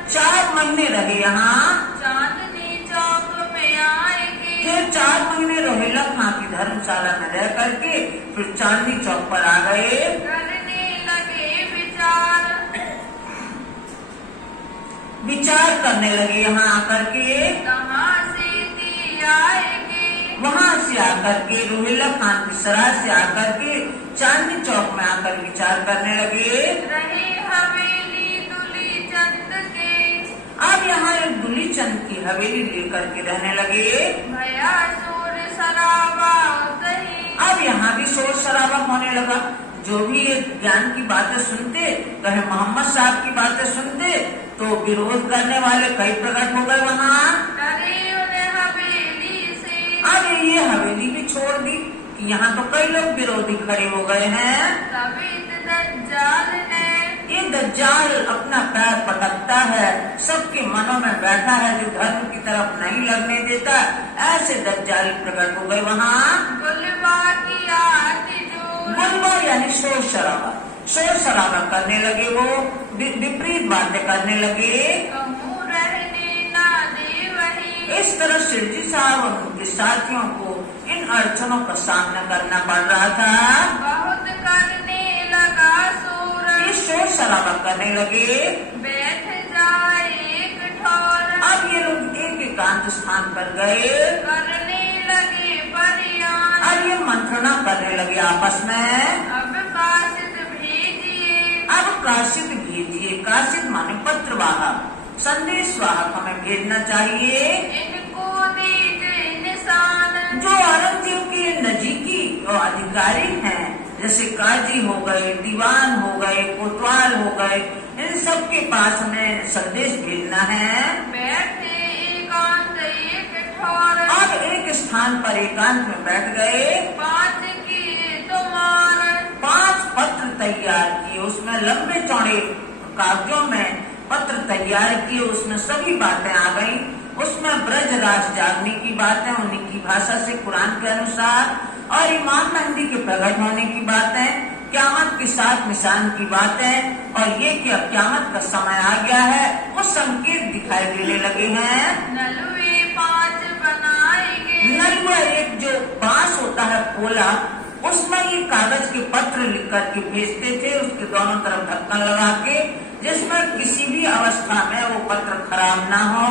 4 महीने रहे यहाँ। चांदनी चौक में आएगी, फिर 4 महीने रोहिल्ला खान की धर्मशाला में रह करके फिर चांदनी चौक पर आ गए। करने लगे विचार, विचार करने लगे यहाँ आकर के। कहाँ से दी आएगी, वहाँ से आकर के रोहिल्ला खान की सराय से आकर के चांदनी चौक में आकर विचार करने लगे। रही हवेली दुली चंद के, अब यहाँ एक दुली चंद की हवेली लेकर के रहने लगे। भया शोर शराबा सही, अब यहाँ भी शोर शराबा होने लगा। जो भी ये ज्ञान की बातें सुनते, कहे मोहम्मद साहब की बातें सुनते, तो विरोध करने वाले कई प्रकट हो गए वहाँ। डरे उन्हें हवेली से, अब ये हवेली भी छोड़ दी कि यहाँ तो कई लोग विरोधी खड़े हो गए हैं। तभी दज्जाल ने, ये दज्जाल अपना पैर पटकता है, सबके मनों में बैठा है, जो धर्म की तरफ नहीं लगने देता, ऐसे दज्जाल प्रकट हो गए वहाँ। गुलबा की आती जो, गुलबा यानी शोर शराबा, शोर शराबा करने लगे, वो विपरीत बातें करने लगे। कहूँ रहने ना दे वही, इस तरह शिवजी साहब और उनके साथियों को इन अड़चनों का सामना करना पड़ रहा था। बहुत करने लगा शोर, ये शोर शराबा करने लगे। बैठ जाए एक ठौर, अब ये लोग एक एकांत स्थान पर गए। करने लगे परियान, अब अब ये मंत्रणा करने लगे आपस में। अब काशिद भेजिए, अब काशिद भेजिए, काशिद माने पत्रवाहक, संदेश वाहक हमें भेजना चाहिए। इनको दीजिए निशान, जो औरंगजेब के नजीकी और अधिकारी हैं, जैसे काजी हो गए, दीवान हो गए, कोतवाल हो गए, इन सब के पास हमें संदेश भेजना है। बैठे एकांत एक ठौर, अब एक स्थान पर एकांत में बैठ गए। 5 किए तुम्हार, 5 पत्र तैयार किए, उसमें लंबे चौड़े कागजों में पत्र तैयार किए, उसमें सभी बातें आ गई। उसमें ब्रज राज जागने की बातें, उन्हीं की भाषा से कुरान के अनुसार, और इमाम मेहदी के प्रकट होने की बातें, क़यामत के 7 निशान की बातें, और ये कि अब क़यामत का समय आ गया है, वो संकेत दिखाई देने लगे हैं। नलवे 5 बनाएंगे, नलवा एक जो बांस होता है पोला, उसमें ये कागज के पत्र लिख करके भेजते थे, उसके दोनों तरफ ढक्कन लगा के, जिसमें किसी भी अवस्था में वो पत्र खराब ना हो,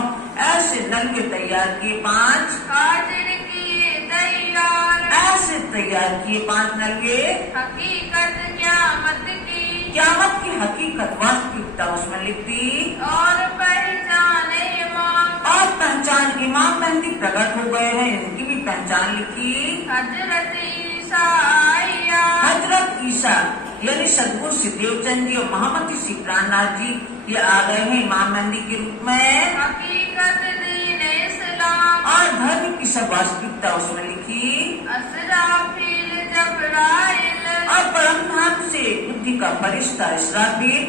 ऐसे नलवे तैयार किए 5। हाजिर किए तैयार, ऐसे तैयार किए 5 नलवे। हकीकत क़यामत की, क़यामत की हकीकत वास्तविकता उसमें लिख दी, और पहचान इमाम, और पहचान इमाम मेहदी प्रकट हो गए हैं, इनकी भी पहचान लिखी। हजरत ईसा आया, हजरत ईसा यानी सदगुरु सिद्धदेव चंद जी और महामती श्री प्राणनाथ जी ये आ गए हैं इमाम मेहदी के रूप में। हकीकत दीन इस्लाम, और धर्म की सब वास्तविकता उसमें लिखी। असराफील जबराइल, और परम धाम से बुद्धि का फरिश्ता इसराफील,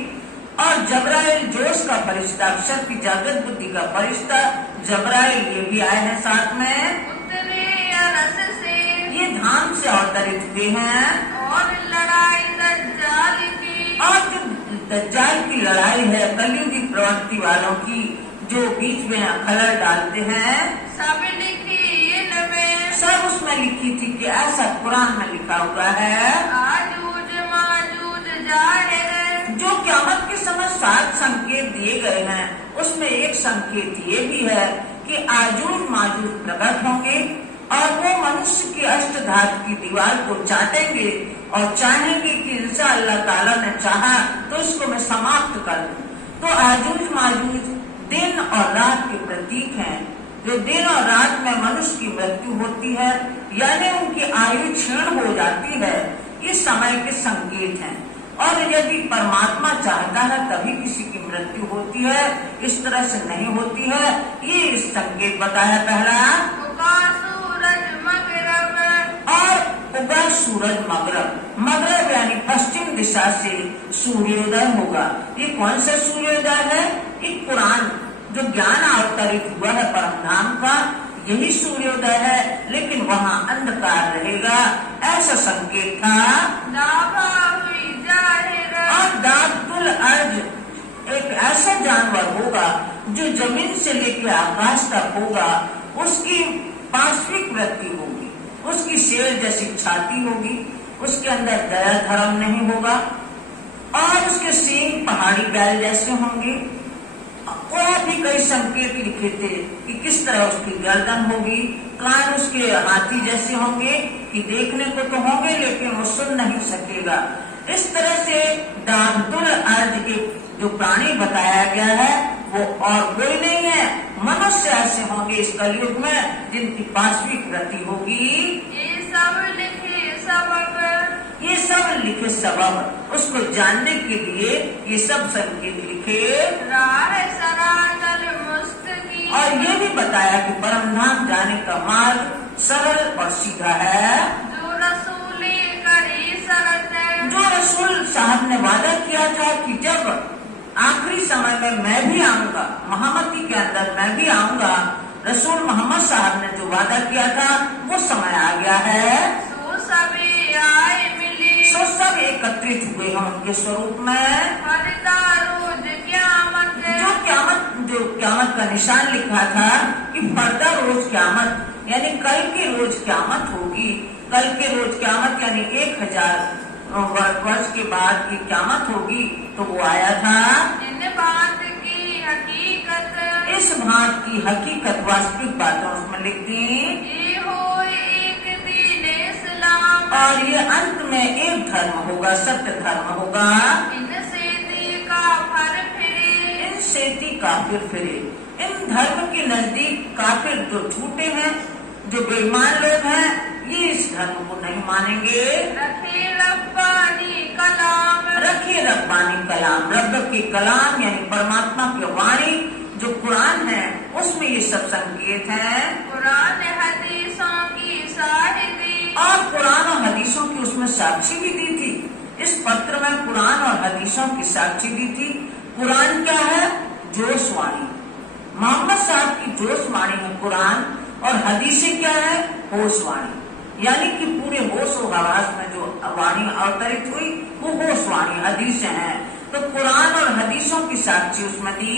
और जबराइल जोश का फरिश्ता, अक्षर की जागृत बुद्धि का फरिश्ता जबराइल, ये भी आए हैं साथ में। उतरे अरस से, ये धाम से अवतरित हुए हैं। और लड़ाई दज्जाल की, और जो दज्जाल की लड़ाई है, कलयुगी प्रवृत्ति वालों की, जो बीच में खलल डालते हैं, सब लिखी इनमें, सब उसमें लिखी थी कि ऐसा कुरान में लिखा हुआ है। आजूज माजूज जाहिर, जो क़यामत के समय 7 संकेत दिए गए हैं, उसमें एक संकेत ये भी है कि आजूज माजूज प्रकट होंगे, और वो मनुष्य की अष्टधातु की दीवार को चाटेंगे, और चाहेंगे कि इंशाअल्लाह ताला ने चाहा तो इसको मैं समाप्त कर दूं। तो आजूज माजूज दिन और रात के प्रतीक हैं। जो दिन और रात में मनुष्य की मृत्यु होती है, यानी उनकी आयु क्षीण हो जाती है, ये समय के संकेत हैं। और यदि परमात्मा चाहता है तभी किसी की मृत्यु होती है, इस तरह से नहीं होती है। ये इस संकेत बताया पहला। उगा सूरज मगरब, और उगा सूरज मगरब, मगरब यानी पश्चिम दिशा से सूर्योदय होगा। ये कौन सा सूर्योदय है? एक कुरान जो ज्ञान अवतरित हुआ है परम धाम का, यही सूर्योदय है, लेकिन वहाँ अंधकार रहेगा, ऐसा संकेत था। दाबा हुई जाहिर, और दाबतुल अर्ज एक ऐसा जानवर होगा जो जमीन से लेकर आकाश तक होगा, उसकी पार्श्विक वृत्ति होगी, उसकी शेर जैसी छाती होगी, उसके अंदर दया धर्म नहीं होगा, और उसके सींग पहाड़ी बैल जैसे होंगे। और भी कई संकेत लिखे थे कि किस तरह उसकी गर्दन होगी, कान उसके हाथी जैसे होंगे कि देखने को तो होंगे लेकिन वो सुन नहीं सकेगा। इस तरह से दाबतुल अर्ज के जो प्राणी बताया गया है वो और कोई नहीं है, मनुष्य ऐसे होंगे इस कलयुग में जिनकी पार्श्विक गति होगी। ये सब लिखे सबब, ये सब लिखे सबब, उसको जानने के लिए ये सब संकेत लिखे। राह सरातल मुस्तकीम, और ये भी बताया कि परम धाम जाने का मार्ग सरल और सीधा है। जो रसूले करी शरत, जो रसूल साहब ने वादा किया था कि जब आखिरी समय में मैं भी आऊंगा, महामती के अंदर मैं भी आऊंगा, रसूल मोहम्मद साहब ने जो वादा किया था वो समय आ गया है। सो सभी आए मिली, सो सब एकत्रित हुए हैं उनके स्वरूप में। फरिदा रोज क़यामत, जो क़यामत का निशान लिखा था कि फरदा रोज क़यामत, यानी कल के रोज क़यामत होगी। कल के रोज क़यामत यानी 1000 वर्ष के बाद की क़यामत होगी, तो वो आया था। इन बात की हकीकत, इस बात की हकीकत वास्तविक बातें उसमें लिख दी। ये हो एक दीन और ये अंत में एक धर्म होगा, सत्य धर्म होगा। इनसे का फर फिरे, इनसे काफिर फिरे। इन धर्म के नजदीक काफिर जो झूठे हैं, जो बेईमान लोग हैं, ये इस धर्म को नहीं मानेंगे। रखे रब्बानी कलाम, रखे रब्बानी कलाम, रब के कलाम यानी परमात्मा की वाणी जो कुरान है उसमें ये सब संकेत हैं। कुरान हदीसों की साहिदी, और कुरान और हदीसों की उसमें साक्षी भी दी थी। इस पत्र में कुरान और हदीसों की साक्षी दी थी। कुरान क्या है? जोश वाणी, मोहम्मद साहब की जोश वाणी है कुरान। और हदीसें क्या है? होश वाणी, यानी कि पूरे होश और हवास में जो वाणी अवतरित हुई वो होश वाणी हदीसें हैं। तो कुरान और हदीसों की साक्षी उसमें दी।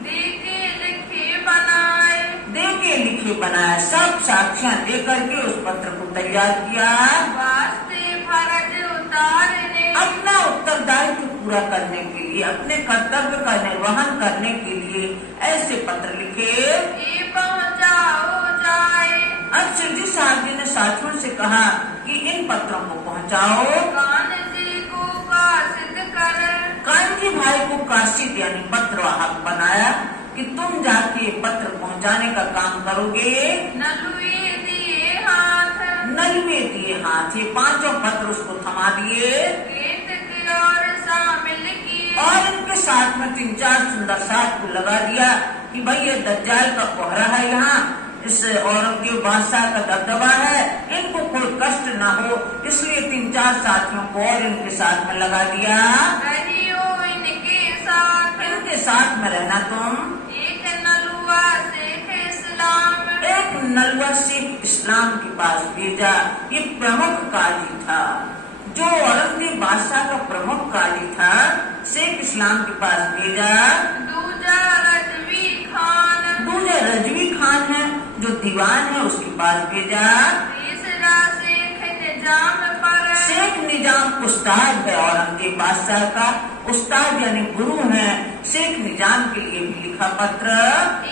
दे के लिखे बनाए, दे के लिखे बनाया, सब साक्षियां दे करके उस पत्र को तैयार किया। वास्ते फर्ज उतारने, अपना उत्तरदायित्व पूरा करने के लिए, अपने कर्तव्य का निर्वहन करने के लिए ऐसे पत्र लिखे। ये पहुँचाओ जाए, अब शिवजी साहब जी ने साथियों से कहा कि इन पत्रों को पहुंचाओ। कान जी को कासिद कर, कांजी भाई को काशिद यानी पत्रवाहक बनाया कि तुम जाके ये पत्र पहुंचाने का काम करोगे। नलुए दिए हाथ, नलवे दिए हाथ, ये पांचों पत्र उसको थमा दिए। गेट के और शामिल किए, और इनके साथ में 3-4 सुंदर साथ को लगा दिया कि भाई ये दज्जाल का कोहरा है, यहाँ इस औरंगजेब बादशाह का दबदबा है, इनको कोई कष्ट ना हो, इसलिए 3-4 साथियों को और इनके साथ में लगा दिया। रहियो इनके साथ, इनके साथ में रहना तुम। एक नलुआ शेख इस्लाम, एक नलवा शेख इस्लाम के पास भेजा। ये प्रमुख काजी था, जो औरंगजेब बादशाह का प्रमुख काजी था, शेख इस्लाम के पास भेजा। दूजा रजवी खान, दूजा रजवी खान है जो दीवान है, उसके पास भेजा। तीसरा शेख निजाम पर, शेख निजाम उस्ताद है औरंगजेब बादशाह का, उस्ताद यानी गुरु है। शेख निजाम के लिए भी लिखा पत्र,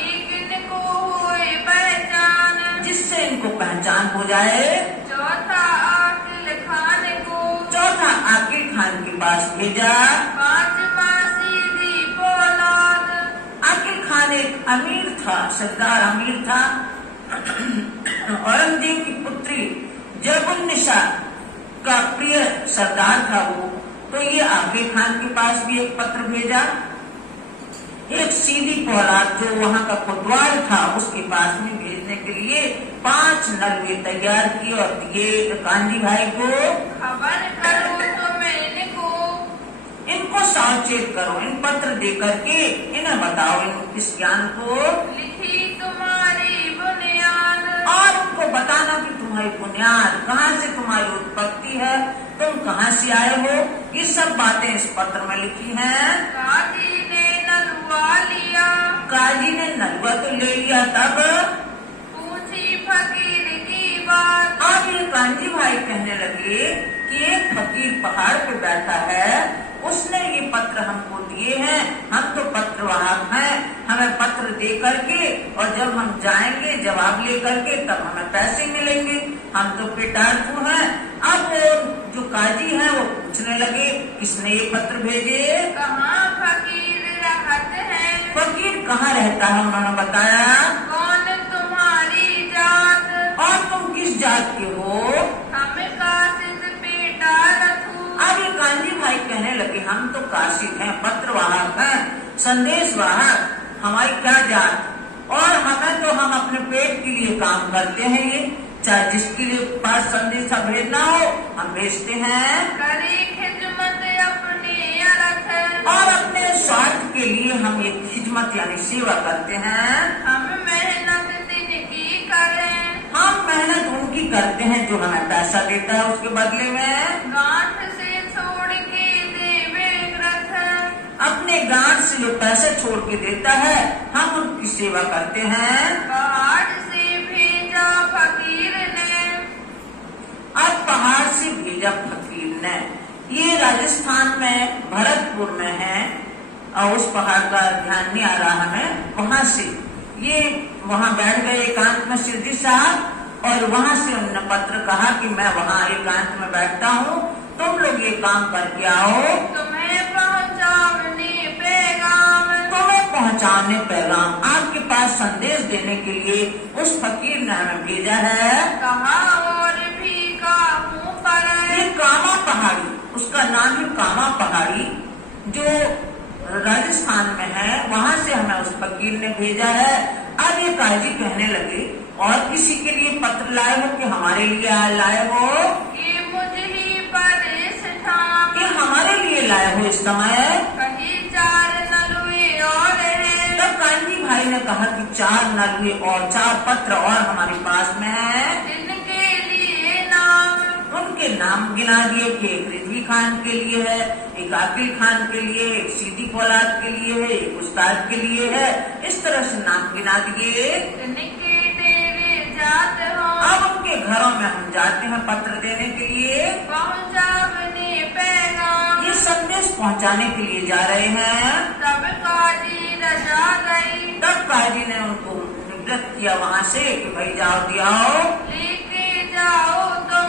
एक इनको होए पहचान, जिससे इनको पहचान हो जाए। चौथा आकिल खान को, चौथा आकिल खान के पास भेजा। पांचवा सीधी पोलाद, आकिल खान एक अमीर था, सरदार अमीर था। औरंगजेब की पुत्री जरबुन्निसा का प्रिय सरदार था वो। तो ये आकिल खान के पास भी एक पत्र भेजा। एक सीधी पोलाद जो वहाँ का कोतवाल था उसके पास में भेजने के लिए 5 नलवे तैयार किए और दिए कांजी भाई को। खबर करो तुम इनको, इनको सावचेत करो, इन पत्र दे करके इन्हें बताओ इस ज्ञान को। लिखी तुम्हारी बुनियाद, और उनको बताना कि तुम्हारी बुनियाद कहाँ से, तुम्हारी उत्पत्ति है, तुम कहाँ से आए हो, ये सब बातें इस पत्र में लिखी हैं। काजी ने नलवा लिया, काजी ने नलवा तो ले लिया, तब पूछी फकीर की बात, अब ये कांजी भाई कहने लगे कि एक फकीर पहाड़ पे बैठा है, उसने ये पत्र हमको दिए हैं, हम तो पत्रवाहक हैं, हमें पत्र दे करके और जब हम जाएंगे जवाब ले करके तब हमें पैसे मिलेंगे, हम तो पेटार्थू हैं। अब वो जो काजी है वो पूछने लगे किसने ये पत्र भेजे, कहाँ फकीर रहत है, फकीर कहाँ रहता है, उन्होंने बताया। कौन तुम्हारी जात, और तुम किस जात के हो। हम कासिद बेटा रथू, अब ये कांजी भाई कहने लगे हम तो काशिद हैं, पत्रवाहक हैं, संदेशवाहक, हमारी क्या जात, और हमें तो हम अपने पेट के लिए काम करते हैं, ये चाहे जिसके लिए पास संदेशा भेजना हो हम भेजते हैं। करे खिदमत अपने अर्थ, और अपने स्वार्थ के लिए हम ये खिदमत यानी सेवा करते हैं। हम मेहनत दिन की करें, हम मेहनत उनकी करते हैं जो हमें पैसा देता है उसके बदले में। गांठ से छोड़ के देवे ग्रथ, अपने गांठ से जो पैसे छोड़ के देता है हम उनकी सेवा करते हैं। पहाड़ से भेजा फकीर ने, अब पहाड़ से भेजा फकीर ने, ये राजस्थान में भरतपुर में है और उस पहाड़ का ध्यान नहीं आ रहा हमें, वहां से ये वहां बैठ गए एकांत में शिवजी साहब और वहां से उन्होंने पत्र कहा कि मैं वहां एकांत में बैठता हूँ, तुम लोग ये काम करके आओ, तुम्हें पहुंचाने पैगाम, तुम्हें पहुंचाने पैगाम, आपके पास संदेश देने के लिए उस फकीर ने हमें भेजा है। कहा और भी काहू पर, ये कामा पहाड़ी, उसका नाम है कामा पहाड़ी, जो राजस्थान में है, वहां से हमें उस फकीर ने भेजा है। अब ये काजी कहने लगे, और किसी के लिए पत्र लाए हो कि हमारे लिए लाए हो, कि मुझ ही पर इस ठाम, कि हमारे लिए लाए हो इस समय। कहीं 4 नलुए और है, तब कांजी भाई ने कहा कि 4 नलुए और 4 पत्र और हमारे पास में है। जिनके लिए नाम, उनके नाम गिना दिए कि एक रिजवी खान के लिए है, एक आकिल खान के लिए, एक सीधी फौलाद के लिए है, एक उस्ताद के लिए है, इस तरह से नाम गिना दिए। जिनके डेरे जाते हो, अब उनके घरों में हम जाते हैं पत्र देने के लिए, पहुंचाने पैगाम, ये संदेश पहुंचाने के लिए जा रहे हैं। तब काजी रजा गई, तब काजी ने उनको निवृत्त किया वहां से कि भाई जाओ दियाओ, लेके जाओ तुम,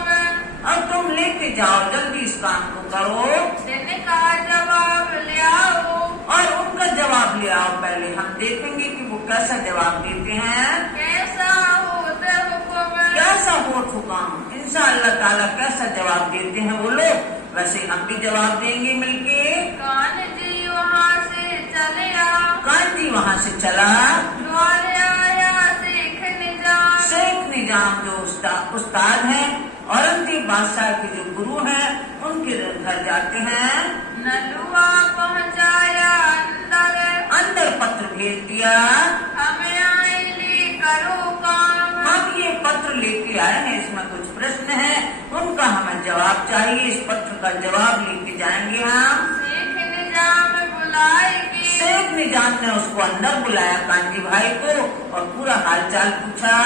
अब तुम लेके जाओ, जल्दी इस काम को करो जिनका जवाब ले आओ, और उनका जवाब ले आओ। पहले हम देखेंगे कि वो कैसा जवाब देते हैं, कैसा होता हुक्म, कैसा हो हुक्म, इंशाअल्लाह ताला कैसा जवाब देते हैं वो लोग, वैसे हम भी जवाब देंगे मिलके। कान जी वहाँ से चले आओ, कांजी वहां से चला, द्वारे आया शेख निजाम, शेख निजाम जो उस्ताद हैं, औरंगजेब बादशाह के जो गुरु हैं, उनके घर जाते हैं। नलुआ पहुँचाया अंदर, अंदर पत्र भेज दिया, हमें आए ले करो काम, हम ये पत्र लेके आए हैं, इसमें कुछ प्रश्न है, उनका हमें जवाब चाहिए, इस पत्र का जवाब लेके जाएंगे हम। शेख निजाम बुलाएगी, शेख निजाम ने उसको अंदर बुलाया कांजी भाई को और पूरा हालचाल पूछा,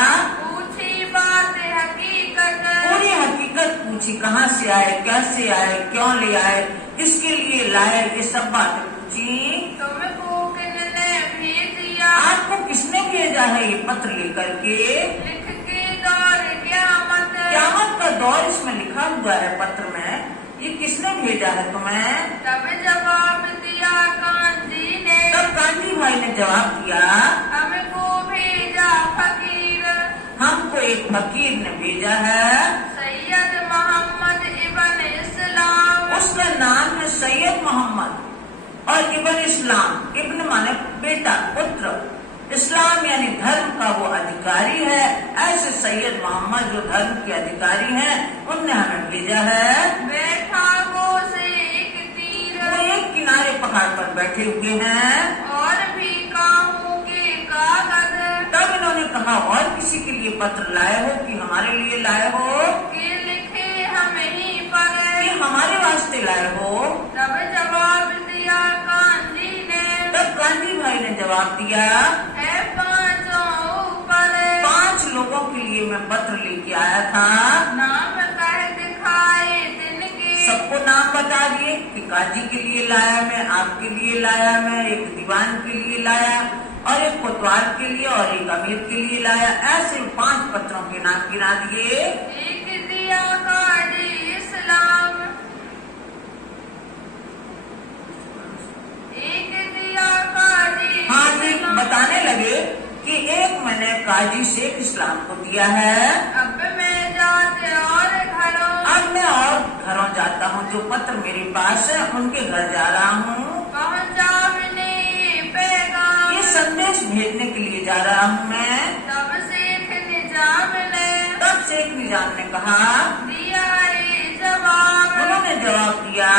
पूछी बात हकीकत, पूरी हकीकत पूछी, कहाँ से आए, कैसे आए, क्यों ले आए, किसके लिए लाए, ये सब बातें पूछी। तुमको किसने भेज दिया, आपको किसने भेजा है ये पत्र लेकर के, लिख के दौर क़यामत, क़यामत का दौर इसमें लिखा हुआ है पत्र में, ये किसने भेजा है तुम्हें। तब जवाब दिया कांजी ने, तब कांजी भाई ने जवाब दिया, हमको भेजा फकीर, हमको एक फकीर ने भेजा है, सैयद मोहम्मद इब्न इस्लाम, उसका नाम है सैयद मोहम्मद और इब्न इस्लाम, इब्न माने बेटा, पुत्र, इस्लाम यानी धर्म का वो अधिकारी है। ऐसे सैयद मोहम्मद जो धर्म के अधिकारी हैं, उनने हमें भेजा है। बैठा वो से एक तीर, वो एक किनारे पहाड़ पर बैठे हुए हैं। और भी काहू के कागज, तब इन्होंने कहा, और किसी के लिए पत्र लाए हो कि हमारे लिए लाए हो, के लिखे हम ही पर, कि हमारे वास्ते लाए हो। तब जवाब दिया कांजी ने, तब कांजी भाई ने जवाब दिया, है 5 ऊपर, 5 लोगों के लिए मैं पत्र लेके आया था। नाम कह दिखाए जिनके, सबको नाम बता दिए कि काजी के लिए लाया मैं, आपके लिए लाया मैं, एक दीवान के लिए लाया और एक कोतवाल के लिए और एक अमीर के लिए लाया। ऐसे 5 पत्रों के नाम गिना दिए। एक दिया काजी इस्लाम, एक दिया काजी, हाँ जी, बताने लगे कि एक मैंने काजी शेख इस्लाम को दिया है। अब मैं जाते और घरों, अब मैं और घरों जाता हूँ, जो पत्र मेरे पास है उनके घर जा रहा हूँ, पहुँचाने पैगाम, ये संदेश भेजने के लिए जा रहा हूँ मैं। तब शेख निजाम ने, तब शेख निजाम ने कहा, दिया रे जवाब, उन्होंने जवाब दिया,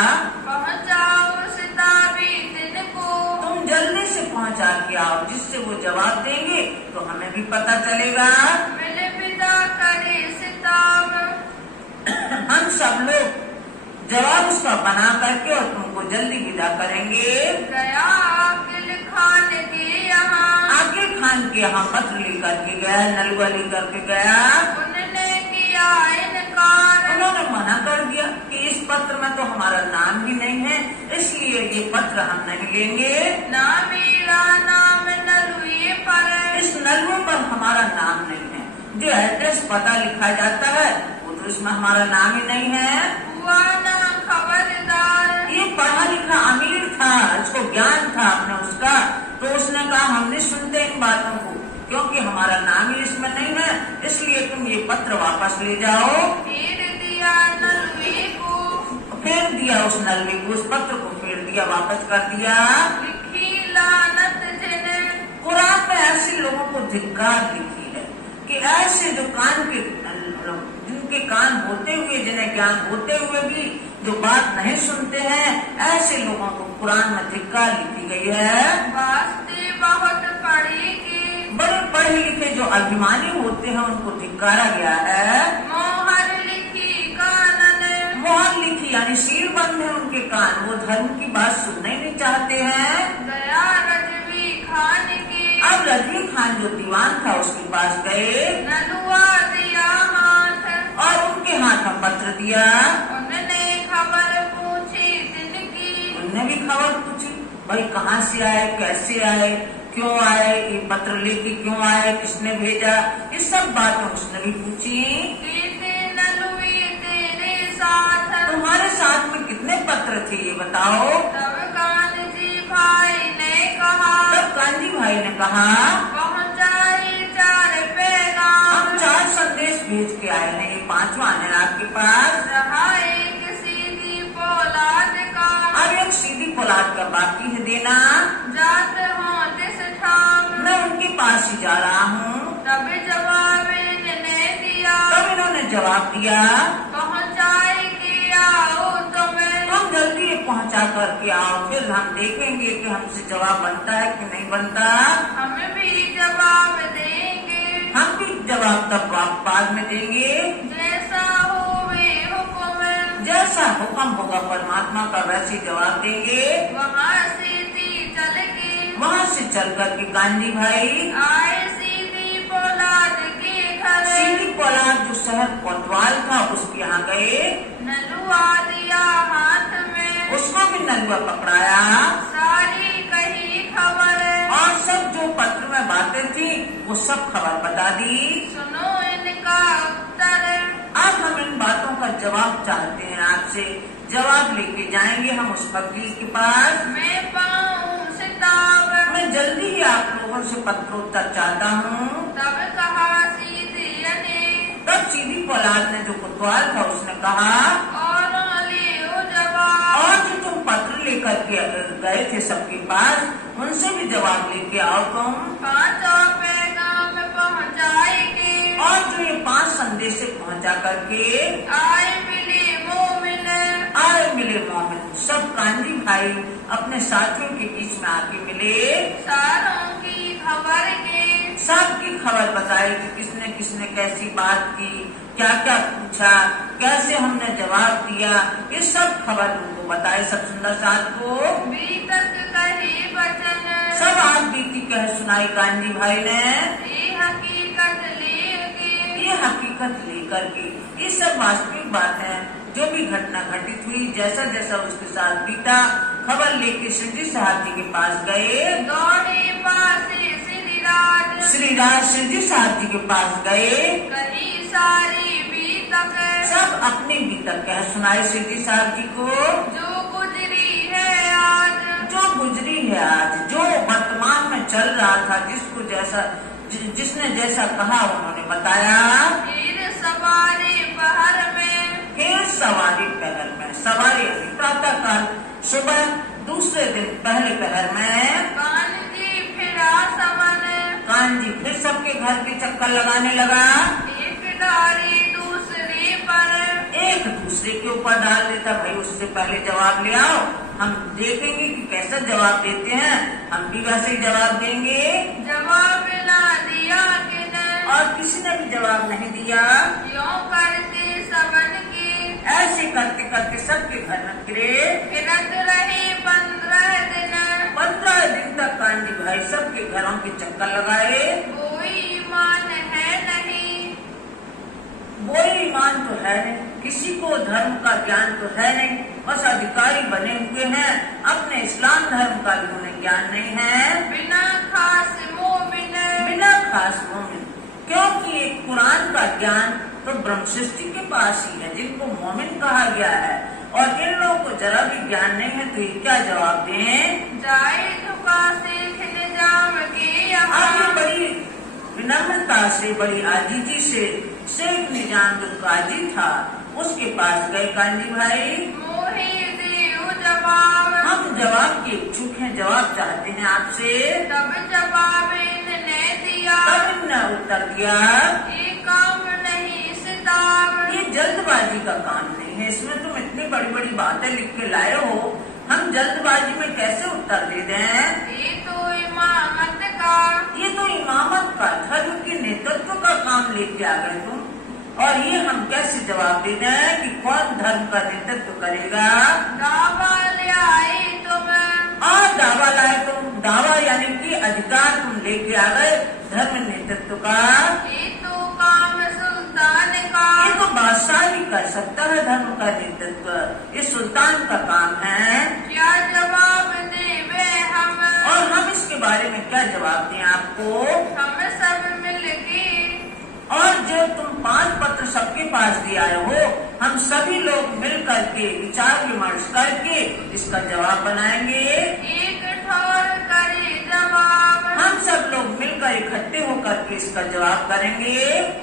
पहुँचाओ सिताबी तिनको, तुम जल्दी से पहुँचा के आओ, जिससे वो जवाब देंगे तो हमें भी पता चलेगा। मिल विदा करे सिताब, हम सब लोग जवाब उसका बना करके और तुमको जल्दी विदा करेंगे। गया आकिल खान के यहाँ, आकिल खान के यहाँ पत्र लेकर के गया, नलवा लेकर के गया। उन्होंने किया इनकार, उन्होंने मना कर दिया कि इस पत्र में तो हमारा नाम भी नहीं है, इसलिए ये पत्र हम नहीं लेंगे। ना मेरा नाम नलुए पर, इस नलवे पर हमारा नाम नहीं है, जो एड्रेस पता लिखा जाता है वो तो इसमें हमारा नाम ही नहीं है। हुआ ना खबरदार। ये पढ़ा लिखा अमीर था, इसको ज्ञान था अपने उसका, तो उसने कहा हम नहीं सुनते इन बातों को, क्योंकि हमारा नाम ही इसमें नहीं है, इसलिए तुम ये पत्र वापस ले जाओ। फेर दिया नलवे को। फेर दिया उस नलवे को, उस पत्र को फेर दिया, वापस कर दिया। लिखी लानत जिने। कुरान में ऐसे लोगों को धिक्कार लिखी है कि ऐसे जो जिनके कान होते हुए, जिन्हें ज्ञान होते हुए भी जो बात नहीं सुनते हैं, ऐसे लोगों को कुरान में धिक्कार लिखी गई है। वास्ते बहुत पढ़ेगी। बड़े पढ़े लिखे जो अभिमानी होते हैं उनको धिक्कारा गया है। मोहर लिखी कानन। मोहर लिखी यानी सील बंद है उनके कान, वो धर्म की बात सुनना ही नहीं चाहते हैं। दया रजवी खान की। अब रजवी खान जो दीवान था उसके पास गए नलुआ दिया हाथ। और उनके हाथ में पत्र दिया। उनने खबर पूछी जिनकी। उनने भी खबर पूछी, भाई कहाँ से आए, कैसे आए, क्यों आए, ये पत्र लेके क्यों आए, किसने भेजा, ये सब बातें उसने भी पूछी। नलुए तेरे साथ। तुम्हारे साथ में कितने पत्र थे ये बताओ। तब कानजी भाई ने कहा। तब कांजी भाई ने कहा पहुँचाई 4 पैगाम। हम 4 संदेश भेज के आए हैं, ये 5वां है आपके पास। रहा एक सीधी पोलाद का। अब एक सीधी पोलाद का बाकी है देना। जात हूँ जिस ठाम। मैं उनके पास ही जा रहा हूँ। तब जवाब इन्होंने दिया। तब इन्होंने जवाब दिया पहुँचाएगी आओ तुम्हें। हम जल्दी ये पहुँचा करके आओ, फिर हम देखेंगे कि हमसे जवाब बनता है कि नहीं बनता। हम भी जवाब देंगे। हम भी जवाब तब बाद में देंगे। जैसा होवे हुक्म। जैसा हुक्म होगा परमात्मा का वैसे जवाब देंगे। वहाँ सीधी चल गई। वहाँ से चल कर के गांधी भाई आए सीधी पोलाद के घर। सीधी पोलाद जो शहर कोतवाल था उसके यहाँ गए। नलुआ दिया हाथ में। उसको भी नलुआ पकड़ाया सारी कही खबर। और सब जो पत्र में बातें थी वो सब खबर बता दी। सुनो इनका उत्तर। अब हम इन बातों का जवाब चाहते हैं आपसे, जवाब लेके जाएंगे हम उस वकील के पास। मैं पाऊँ सिताब। मैं जल्दी ही आप लोगों से पत्रोत्तर चाहता हूँ। तब कहा सीधी ने। तब सीधी पोलाद ने जो कोतवाल था उसने कहा और ले जवाब। और जो तुम पत्र लेकर के गए थे सबके पास उनसे भी जवाब लेके आओ तुम। 5 पैगाम पहुँचाएगी। और जो ये 5 संदेश पहुँचा करके आए मिले मोमिन। आए मिले मोमिन। सब कांजी भाई अपने साथियों के बीच में आके मिले। सारों की खबर के। सबकी खबर बताई कि किसने किसने कैसी बात की, क्या क्या पूछा, कैसे हमने जवाब दिया, ये सब खबर उनको बताए सब सुंदर साथ को। बीतक कहे वचन। सब आज बीती कह सुनाई गांधी भाई ने। ये हकीकत लेके। ये हकीकत लेकर के, ये सब वास्तविक बात है, जो भी घटना घटित हुई, जैसा जैसा उसके साथ बीता, खबर लेके श्री साहब जी के पास गए। दौड़े पासे श्री जी साहब जी के पास गए। कही सारी बीतक। सब अपने बीतक कह सुनाए श्री जी साहब जी को। जो गुजरी है आज। जो गुजरी है आज, जो वर्तमान में चल रहा था, जिसको जैसा जिसने जैसा कहा उन्होंने बताया। फिर सवारी पहर में। फिर सवारी पहर में, सवारी प्रातः काल सुबह दूसरे दिन पहले पहर में कानजी फिरा समन। कानजी फिर सबके घर के चक्कर लगाने लगा। एक डारी दूसरे पर। एक दूसरे के ऊपर डाल देता, भाई उससे पहले जवाब ले आओ, हम देखेंगे कि कैसा जवाब देते हैं, हम भी वैसे ही जवाब देंगे। जवाब ना दिया किने। और किसी ने भी जवाब नहीं दिया। क्यों करते सबन की। ऐसे करते करते सबके घर में फिरे। फिरत रहे 15 दिन। 15 दिन तक कांजी भाई सबके घरों के चक्कर लगाए। कोई ईमान है नहीं। कोई ईमान तो है नहीं, किसी को धर्म का ज्ञान तो है नहीं, बस अधिकारी बने हुए हैं, अपने इस्लाम धर्म का भी उन्हें ज्ञान नहीं है। बिना खास मोमिन। बिना खास मोमिन, क्योंकि एक कुरान का ज्ञान तो ब्रह्म सृष्टि के पास ही है, जिनको मोमिन कहा गया है, और इन लोगों को जरा भी ज्ञान नहीं है, तो ये क्या जवाब दें? जाए झुका सीख निजाम के आप यहाँ ये बड़ी विनम्रता से, बड़ी आजीजी से शेख निजाम जो काजी था उसके पास गए। कांजी भाई, मोही देव जवाब, हम जवाब के इच्छुक हैं, जवाब चाहते हैं आपसे। तब जवाब इन्होंने दिया, तब इन्होंने उत्तर दिया, ये काम नहीं सिताब, ये जल्दबाजी का काम नहीं है, इसमें तुम इतनी बड़ी बड़ी बातें लिख के लाए हो, हम जल्दबाजी में कैसे उत्तर दे दें? ये तो इमामत का, ये तो इमामत का, धर्म के नेतृत्व का काम लेके आ गए तुम, और ये हम कैसे जवाब दे दें कि कौन धर्म का नेतृत्व करेगा? दावा ले आई तुम, दावा लाए तुम, दावा यानी कि अधिकार तुम लेके आ गए धर्म नेतृत्व का। ये तो काम सुल्तान का, ये तो बादशाह ही कर सकता है धर्म का नेतृत्व, ये सुल्तान का काम है। क्या जवाब देवे हम, और हम इसके बारे में क्या जवाब दें आपको? हम सब मिलके, और जो तुम 5 पत्र सबके पास दिए आए हो, हम सभी लोग मिल करके विचार विमर्श करके इसका जवाब बनाएंगे। एक ठोर करे जवाब, हम सब लोग मिलकर इकट्ठे होकर के इसका जवाब करेंगे,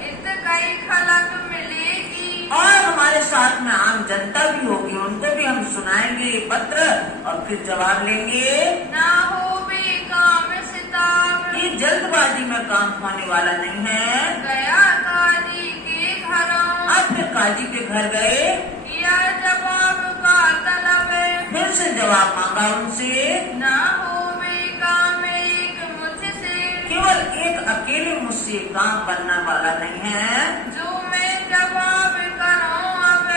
इत कई खलक मिलेगी, और हमारे साथ में आम जनता भी होगी, उनको भी हम सुनाएंगे ये पत्र और फिर जवाब लेंगे। ना हो भी काम सिताब, ये जल्दबाजी में काम होने वाला नहीं है। गया काजी के घरों, अब फिर काजी के घर गए, किया जवाब का तलब, फिर से जवाब मांगा उनसे। ना हो भी काम एक मुझसे, केवल एक अकेले मुझसे काम बनने वाला नहीं है, जो मैं जवाब करूं अब,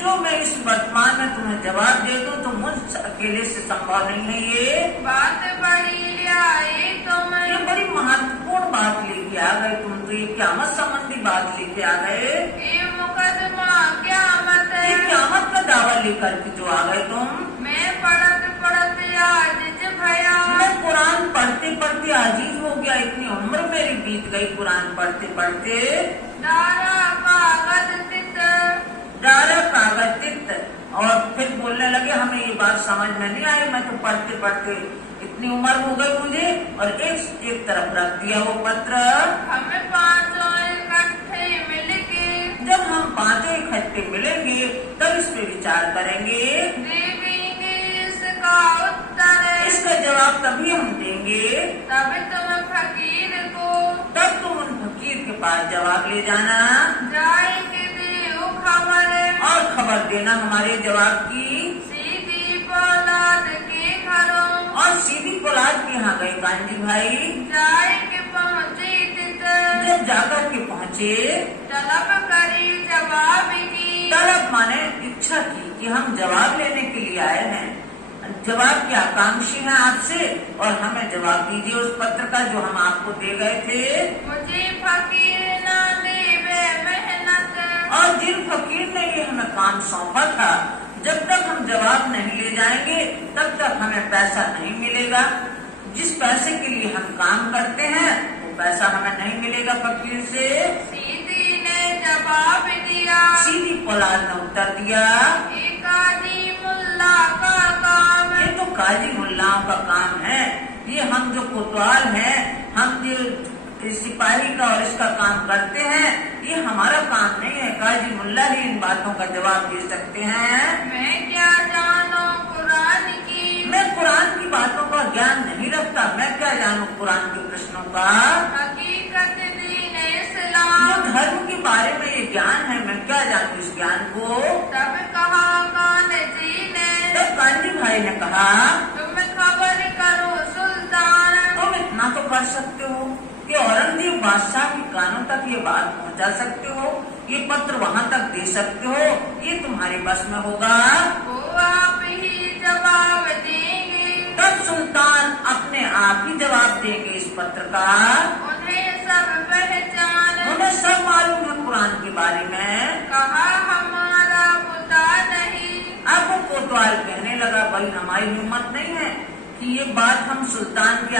जो मैं इस वर्तमान में तुम्हें जवाब दे दूं तो मुझ अकेले से संभव नहीं है। ये बात बड़ी ले आई तुम, ये बड़ी महत्वपूर्ण बात लेके आ गए तुम, तो ये क़यामत संबंधी बात लेके आ गए, ये मुकदमा क़यामत ये है, क़यामत का दावा लेकर के जो आ गए तुम। मैं पढ़त पढ़त आजिज भया, मैं कुरान पढ़ते पढ़ते आजीज हो गया, इतनी उम्र मेरी बीत गई कुरान पढ़ते पढ़ते। डारा कागज तित, डारा कागज तित, और फिर बोलने लगे हमें ये बात समझ में नहीं आई, मैं तो पढ़ते पढ़ते इतनी उम्र हो गई मुझे, और एक तरफ रख दिया वो पत्र। हमें पांचों इकट्ठे मिलके, जब हम 5 इकट्ठे मिलेंगे तब इस पे विचार करेंगे, देवेंगे इसका उत्तर, इसका जवाब तभी हम देंगे। तब तुम फकीर को, तब तुम उन फकीर के पास जवाब ले जाना जाएंगे देव खबर, और खबर देना हमारे जवाब की। सीधी पौलाद के घरों, और सीधी कोलाद के यहाँ गए कांजी भाई। जाएंगे पहुँचे तित, जब जाकर के पहुँचे, तलब करी जवाब की, तलब माने इच्छा की कि हम जवाब लेने के लिए आए हैं, जवाब की आकांक्षी है आपसे, और हमें जवाब दीजिए उस पत्र का जो हम आपको दे गए थे। मुझे फकीर ना देवे मेहनत, और जिन फकीर ने ये हमें काम सौंपा था, जब तक हम जवाब नहीं ले जाएंगे तब तक हमें पैसा नहीं मिलेगा। जिस पैसे के लिए हम काम करते हैं वो पैसा हमें नहीं मिलेगा फकीर से। सीधी ने जवाब दिया, सीधी औलाद ने उत्तर दिया, ये काजी मुल्ला का काम, ये तो काजी मुल्लाओं का काम है, ये हम जो कोतवाल हैं, हम जो सिपाही का और इसका काम करते हैं, ये हमारा काम नहीं है। काजी मुल्ला ही इन बातों का जवाब दे सकते हैं। मैं क्या जानू कुरान की, मैं कुरान की बातों का ज्ञान नहीं रखता, मैं क्या जानू कुरान के प्रश्नों का। हकीकत दीन जो इस्लाम, धर्म के बारे में ये ज्ञान है, मैं क्या जानू इस ज्ञान को। तब कहा कान जी ने, तब कांजी भाई ने कहा, तुम खबर करो सुल्तान, तुम इतना तो कर सकते हो कि औरंगजेब बादशाह के कानों तक ये बात पहुंचा सकते हो, ये पत्र वहां तक दे सकते हो, ये तुम्हारे बस में होगा। वो आप ही जवाब देंगे, तब सुल्तान अपने आप ही जवाब देंगे इस पत्र का। उन्हें सब पहचान, उन्हें सब मालूम है कुरान के बारे में। कहा हमारा मुद्दा नहीं, अब वो कोतवाल कहने लगा, भाई हमारी हिम्मत नहीं है कि ये बात हम सुल्तान के